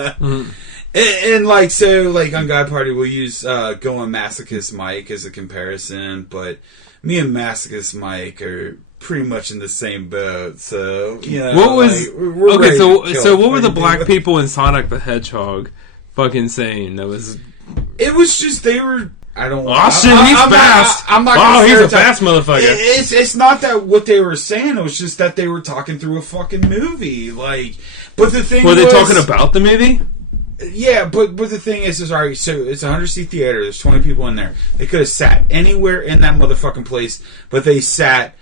And like, so, like, on Guy Party, we'll use going masochist Mike as a comparison, but me and masochist Mike are pretty much in the same boat, so, you know. What was... like, we're okay, ready to so what were the black people in Sonic the Hedgehog fucking saying? That was... It was just, they were... I don't want. Oh shit, he's fast. I'm not. Oh, he's a fast motherfucker. It's not that what they were saying. It was just that they were talking through a fucking movie. Like, but the thing were they talking about the movie? Yeah, but the thing is alright. So it's a 100-seat theater. There's 20 people in there. They could have sat anywhere in that motherfucking place, but they sat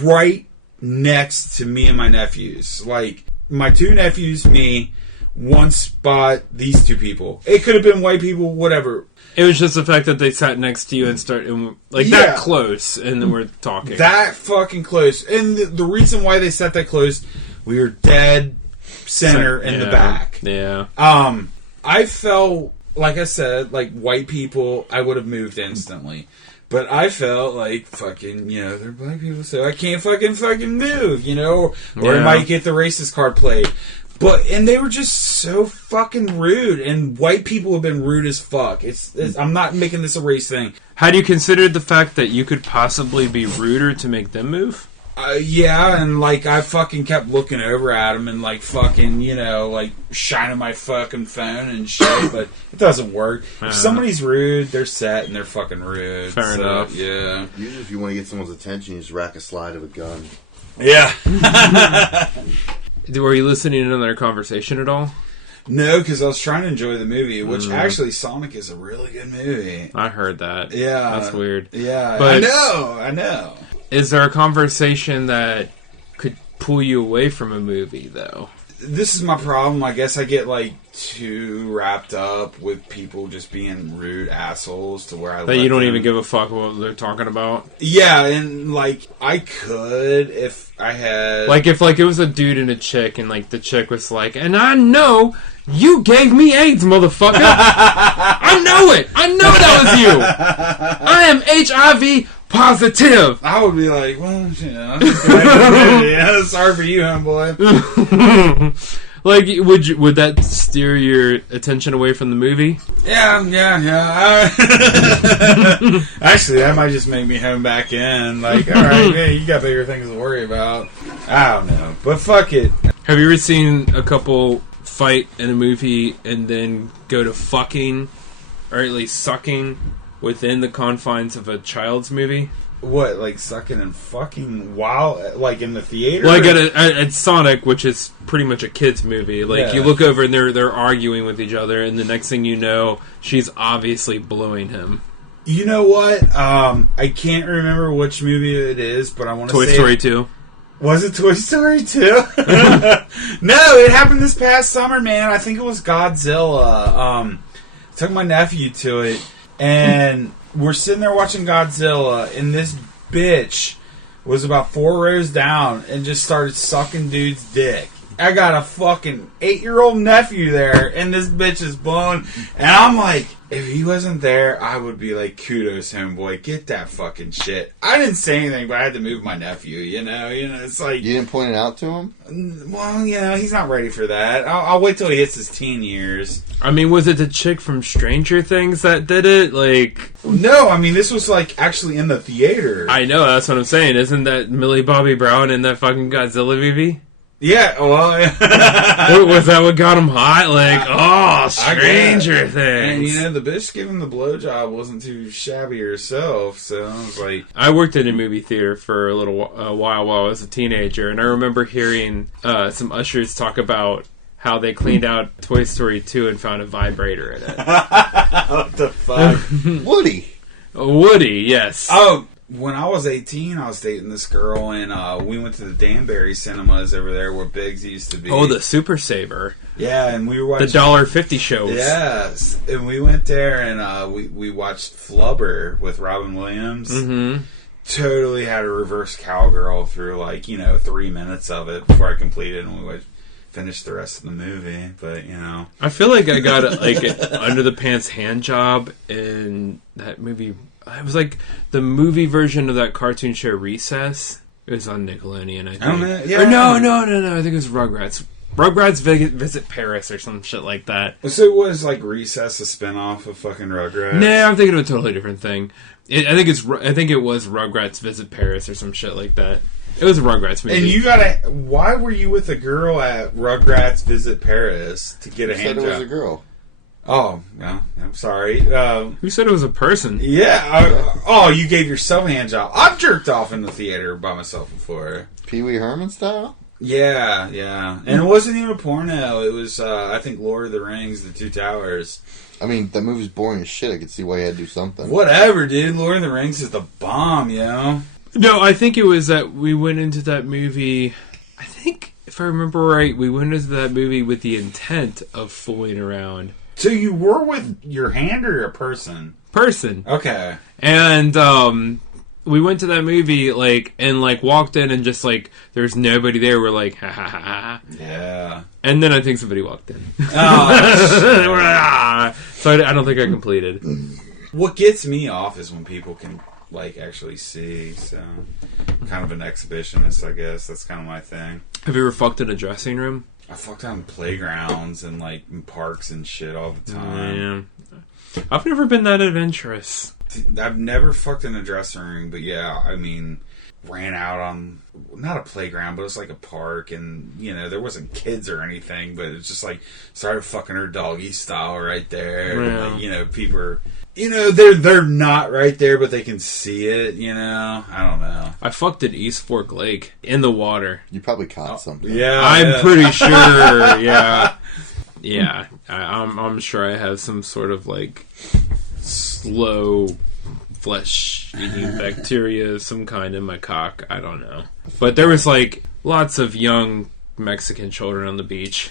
right next to me and my nephews. Like my 2 nephews, me, one spot. These 2 people. It could have been white people, whatever. It was just the fact that they sat next to you and started that close, and then we're talking that fucking close. And the reason why they sat that close, we were dead center in the back. Yeah. I felt, like I said, like white people, I would have moved instantly. But I felt like fucking, you know, they're black people, so I can't fucking move, you know, or I might get the racist card played. And they were just so fucking rude, and white people have been rude as fuck. It's I'm not making this a race thing. Had you considered the fact that you could possibly be ruder to make them move? Yeah, and like I fucking kept looking over at them and like fucking, you know, like shining my fucking phone and shit, but it doesn't work. If somebody's rude, they're set and they're fucking rude. Fair enough. Yeah. Usually if you want to get someone's attention, you just rack a slide of a gun. Yeah. Were you listening in on their conversation at all? No, because I was trying to enjoy the movie, which actually Sonic is a really good movie. I heard that. Yeah. That's weird. Yeah, but I know. Is there a conversation that could pull you away from a movie, though? This is my problem. I guess I get, like, too wrapped up with people just being rude assholes to where I that you don't even give a fuck what they're talking about? Yeah, and, like, I could if I had... Like, if, like, it was a dude and a chick, and, like, the chick was like, and I know you gave me AIDS, motherfucker! I know it! I know that was you! I am HIV positive! I would be like, well, you know, yeah, sorry for you, homeboy. Like, would that steer your attention away from the movie? Yeah. Actually, that might just make me home back in. Like, all right, man, you got bigger things to worry about. I don't know, but fuck it. Have you ever seen a couple fight in a movie and then go to fucking, or at least sucking, within the confines of a child's movie? What, like sucking and fucking while, like in the theater? Like at Sonic, which is pretty much a kid's movie. Like, yeah. You look over and they're arguing with each other, and the next thing you know, she's obviously blowing him. You know what? I can't remember which movie it is, but I want to say... Toy Story 2. Was it Toy Story 2? No, it happened this past summer, man. I think it was Godzilla. Took my nephew to it, and we're sitting there watching Godzilla, and this bitch was about 4 rows down and just started sucking dude's dick. I got a fucking 8-year-old nephew there, and this bitch is blown. And I'm like, if he wasn't there, I would be like, kudos, homeboy, get that fucking shit. I didn't say anything, but I had to move my nephew, you know, it's like... You didn't point it out to him? Well, you know, he's not ready for that. I'll wait till he hits his teen years. I mean, was it the chick from Stranger Things that did it? Like... No, I mean, this was, like, actually in the theater. I know, that's what I'm saying. Isn't that Millie Bobby Brown in that fucking Godzilla movie? Yeah, well... Was that what got him hot? Like, oh, Stranger Things. And, you know, the bitch giving the blowjob wasn't too shabby herself, so I was like... I worked in a movie theater for a while I was a teenager, and I remember hearing some ushers talk about how they cleaned out Toy Story 2 and found a vibrator in it. What the fuck? Woody. Woody, yes. Oh, when I was 18, I was dating this girl, and we went to the Danbury cinemas over there where Biggs used to be. Oh, the Super Saver. Yeah, and we were watching... The $1.50 shows. Yes, and we went there, and we watched Flubber with Robin Williams. Mm-hmm. Totally had a reverse cowgirl through, like, 3 minutes of it before I completed, and we would finish the rest of the movie, but, I feel like I got an under-the-pants hand job in that movie... It was like the movie version of that cartoon show Recess. It was on Nickelodeon, I think. Oh, man, yeah. Or no. I think it was Rugrats. Rugrats Visit Paris or some shit like that. So was, like, Recess a spinoff of fucking Rugrats? Nah, I'm thinking of a totally different thing. I think it was Rugrats Visit Paris or some shit like that. It was a Rugrats movie. And you gotta... Why were you with a girl at Rugrats Visit Paris to get a hand job? Said it was a girl. Oh, well, I'm sorry. Who said it was a person? Yeah. You gave yourself a hand job. I've jerked off in the theater by myself before. Pee Wee Herman style? Yeah. And it wasn't even a porno. It was, I think, Lord of the Rings, The Two Towers. I mean, that movie's boring as shit. I could see why you had to do something. Whatever, dude. Lord of the Rings is the bomb, No, I think it was that we went into that movie... I think, if I remember right, we went into that movie with the intent of fooling around. So you were with your hand or your person? Person. Okay. And we went to that movie, walked in and just, there's nobody there. We're like, ha, ha, ha, ha. Yeah. And then I think somebody walked in. Oh, so I don't think I completed. What gets me off is when people can, actually see. So, kind of an exhibitionist, I guess. That's kind of my thing. Have you ever fucked in a dressing room? I fucked on playgrounds and in parks and shit all the time. Yeah. I've never been that adventurous. I've never fucked in a dressing room, but yeah, I mean, ran out on not a playground, but it was like a park, and there wasn't kids or anything, but it's just started fucking her doggy style right there. Yeah. And, people are, they're not right there, but they can see it. I don't know. I fucked at East Fork Lake in the water. You probably caught something. Yeah, I'm pretty sure. Yeah, I'm sure I have some sort of slow flesh-eating bacteria of some kind in my cock. I don't know. But there was, like, lots of young Mexican children on the beach.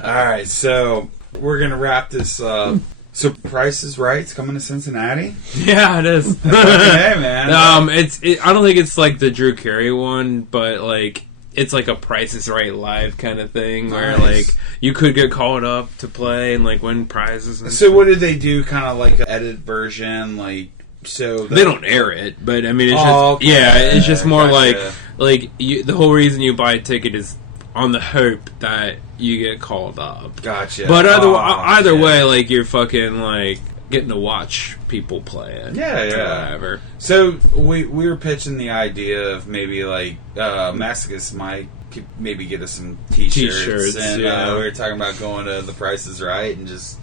Alright, so we're going to wrap this up. So Price is Right's coming to Cincinnati? Yeah, it is. Hey, man. I don't think it's like the Drew Carey one, but like it's like a Price is Right live kind of thing where like you could get called up to play and like win prizes. And so what did they do? Kind of like an edit version, like so they don't air it, but I mean it's just it's just more gotcha. like the whole reason you buy a ticket is on the hope that you get called up. Gotcha. But either way, like you're fucking like getting to watch people play it. Yeah. Whatever. So we were pitching the idea of maybe like Masochist Mike could maybe get us some t-shirts and we were talking about going to The Price is Right and just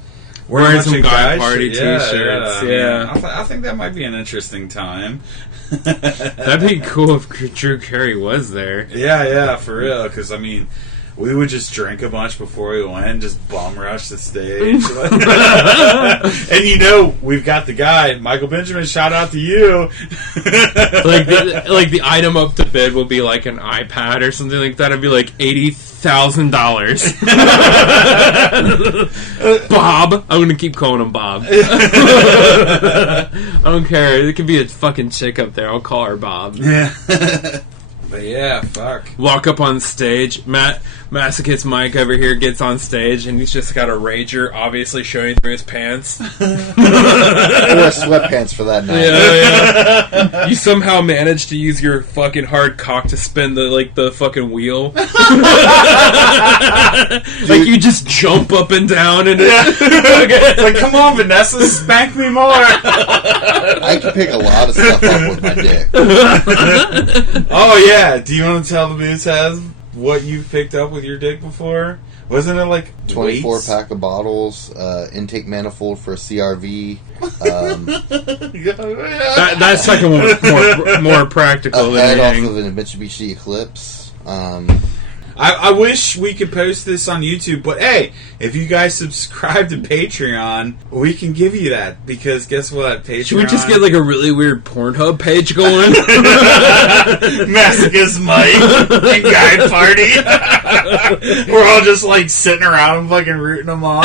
wearing some guy party t-shirts. Yeah. I think that might be an interesting time. That'd be cool if Drew Carey was there. Yeah, for real. Because I mean, we would just drink a bunch before we went, and just bum rush the stage. And you know, we've got the guy, Michael Benjamin. Shout out to you. like the item up to bid will be like an iPad or something like that. It'd be like $80,000. Bob, I'm gonna keep calling him Bob. I don't care. It could be a fucking chick up there. I'll call her Bob. Yeah. But yeah, fuck. Walk up on stage. Masochist Mike over here gets on stage and he's just got a rager obviously showing through his pants. Or sweatpants for that night. Yeah. You somehow managed to use your fucking hard cock to spin the fucking wheel. Like you just jump up and down and it's like, come on, Vanessa, spank me more. I can pick a lot of stuff up with my dick. Oh yeah. Do you want to tell the Moose Has what you picked up with your dick before? Wasn't it like 24 weights? pack of bottles, intake manifold for a CRV. That second one was more practical A head than off anything. of a Mitsubishi Eclipse. I wish we could post this on YouTube, but hey, if you guys subscribe to Patreon, we can give you that, because guess what? Patreon... Should we just get like a really weird Pornhub page going? Masochist Mike and Guide Party. We're all just like sitting around and fucking rooting them on.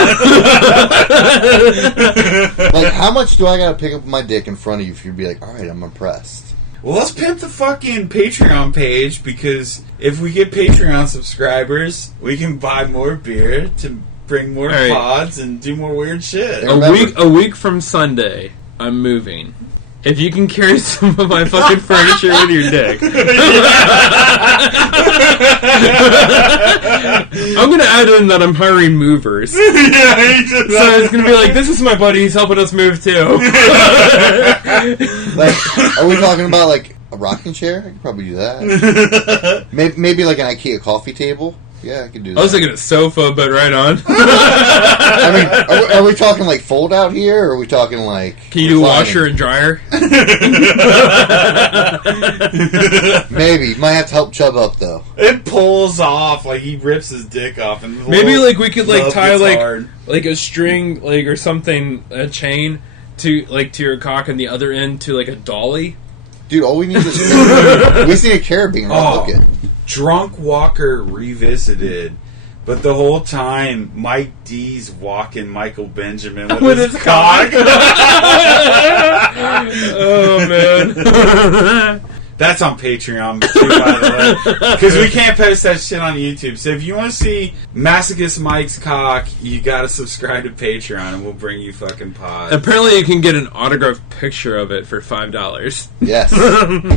Like, how much do I gotta pick up my dick in front of you for you to be like, alright, I'm impressed? Well, let's pimp the fucking Patreon page, because if we get Patreon subscribers, we can buy more beer to bring more pods and do more weird shit. A week from Sunday, I'm moving. If you can carry some of my fucking furniture with your dick, I'm gonna add in that I'm hiring movers. So it's gonna be like, this is my buddy, he's helping us move too. Like, are we talking about like a rocking chair? I could probably do that. Maybe like an IKEA coffee table. Yeah, I could do that. I was thinking a sofa, but right on. I mean, are we talking like fold out here, or are we talking like... Can you do washer and dryer? Maybe. Might have to help Chubb up, though. It pulls off, like he rips his dick off. And maybe like we could like tie hard. like a string like or something, a chain to your cock and the other end to like a dolly. Dude, all we need is... we just need a carabiner. I'll hook it. Drunk Walker Revisited, but the whole time Mike D's walking Michael Benjamin with his cock. Oh man. That's on Patreon too, by the way, because we can't post that shit on YouTube. So if you want to see Masochist Mike's cock, you gotta subscribe to Patreon, and we'll bring you fucking pods. Apparently, you can get an autographed picture of it for $5. Yes.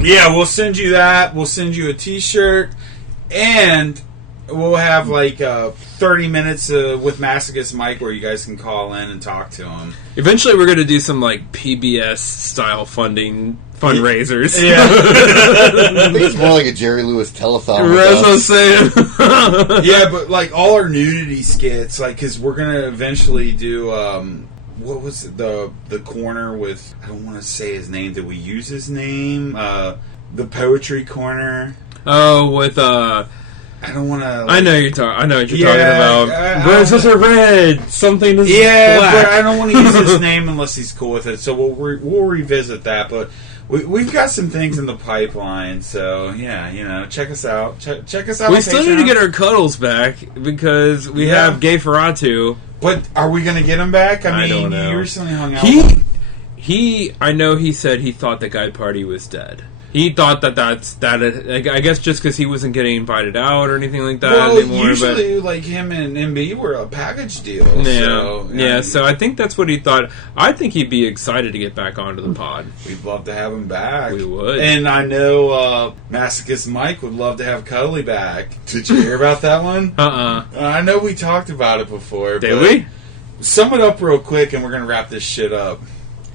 Yeah, we'll send you that. We'll send you a T-shirt, and we'll have like 30 minutes with Masochist Mike where you guys can call in and talk to him. Eventually, we're gonna do some like PBS style fundraisers. Yeah. I think it's more like a Jerry Lewis telethon. That's what I'm saying. Yeah, but like all our nudity skits, like, because we're gonna eventually do what was it, the corner with, I don't want to say his name. Did we use his name? The poetry corner. Oh, with I don't want to. I know you're talking about. Roses are red. Something is black. But I don't want to use his name unless he's cool with it. So we'll revisit that. But we've got some things in the pipeline. So yeah, check us out. Check us out. We on still Patreon. need to get our cuddles back because we have Gay Ferratu. But are we going to get him back? I mean, don't know. You recently hung out. I know he said he thought the Guy Party was dead. He thought I guess just because he wasn't getting invited out or anything like that anymore. Usually, like him and MB were a package deal. So I think that's what he thought. I think he'd be excited to get back onto the pod. We'd love to have him back. We would. And I know Masochist Mike would love to have Cuddly back. Did you hear about that one? I know we talked about it before. Did we? Sum it up real quick and we're going to wrap this shit up.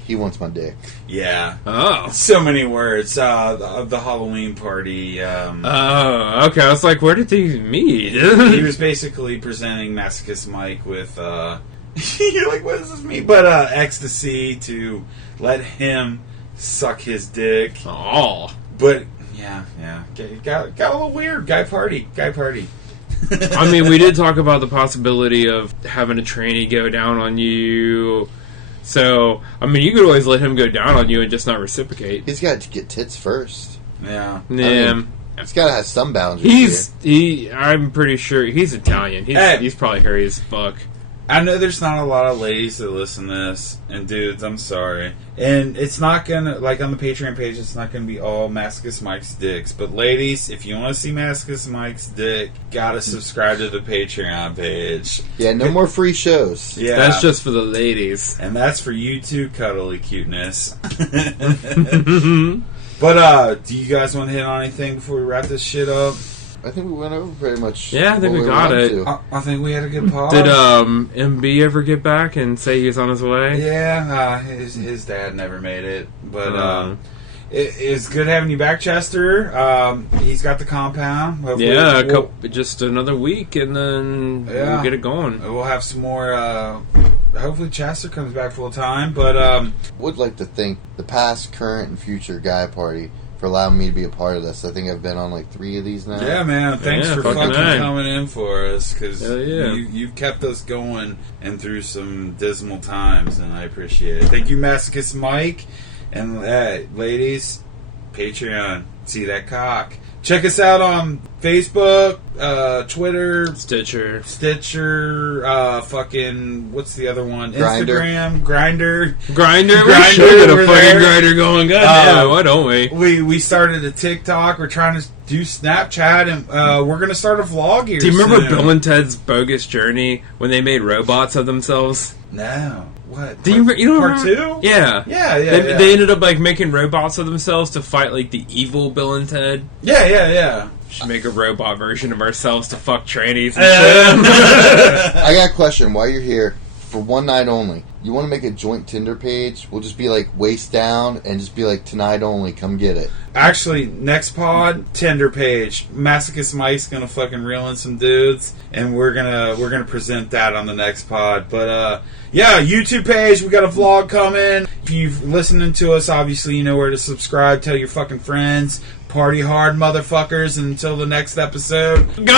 He wants my dick. Yeah. Oh. So many words. The Halloween party. Okay. I was like, where did they meet? He was basically presenting Masochist Mike with, you're like, what does this mean? But ecstasy to let him suck his dick. Oh. But, yeah. Got a little weird. Guy party. I mean, we did talk about the possibility of having a trainee go down on you. So, I mean, you could always let him go down on you and just not reciprocate. He's got to get tits first. Yeah. He's got to have some boundaries. I'm pretty sure he's Italian. He's probably hairy as fuck. I know there's not a lot of ladies that listen to this, and dudes, I'm sorry. And it's not gonna, like on the Patreon page, it's not gonna be all Masochist Mike's dicks. But ladies, if you want to see Masochist Mike's dick, gotta subscribe to the Patreon page. Yeah, no more free shows. Yeah. That's just for the ladies. And that's for you too, cuddly cuteness. But, do you guys want to hit on anything before we wrap this shit up? I think we went over pretty much. Yeah, I think we got it. I think we had a good pod. Did MB ever get back and say he's on his way? Yeah, his dad never made it. But it's good having you back, Chester. He's got the compound. Hopefully just another week and then we'll get it going. We'll have some more. Hopefully Chester comes back full time. But would like to thank the past, current, and future Guy Party for allowing me to be a part of this. I think I've been on like 3 of these now. Yeah, man. Thanks for fucking coming in for us, because yeah. you've kept us going and through some dismal times, and I appreciate it. Thank you, Masochist Mike. And ladies, Patreon. See that cock. Check us out on Facebook, Twitter, Stitcher, fucking, what's the other one? Grindr. Instagram, Grindr. We should get a fucking Grindr going. Goddamn, why don't we? We started a TikTok. We're trying to do Snapchat, and we're going to start a vlog here. Do you remember soon. Bill and Ted's Bogus Journey when they made robots of themselves? No. What? Do you don't Part remember? 2? Yeah. They ended up like making robots of themselves to fight like the evil Bill and Ted. Yeah. Should make a robot version of ourselves to fuck trannies and shit. I got a question. While you're here, for one night only, you want to make a joint Tinder page? We'll just be like waist down and just be like tonight only. Come get it. Actually, next pod, Tinder page. Masochist Mike's gonna fucking reel in some dudes, and we're gonna present that on the next pod. But yeah, YouTube page. We got a vlog coming. If you've listening to us, obviously you know where to subscribe. Tell your fucking friends. Party hard, motherfuckers. And until the next episode. God!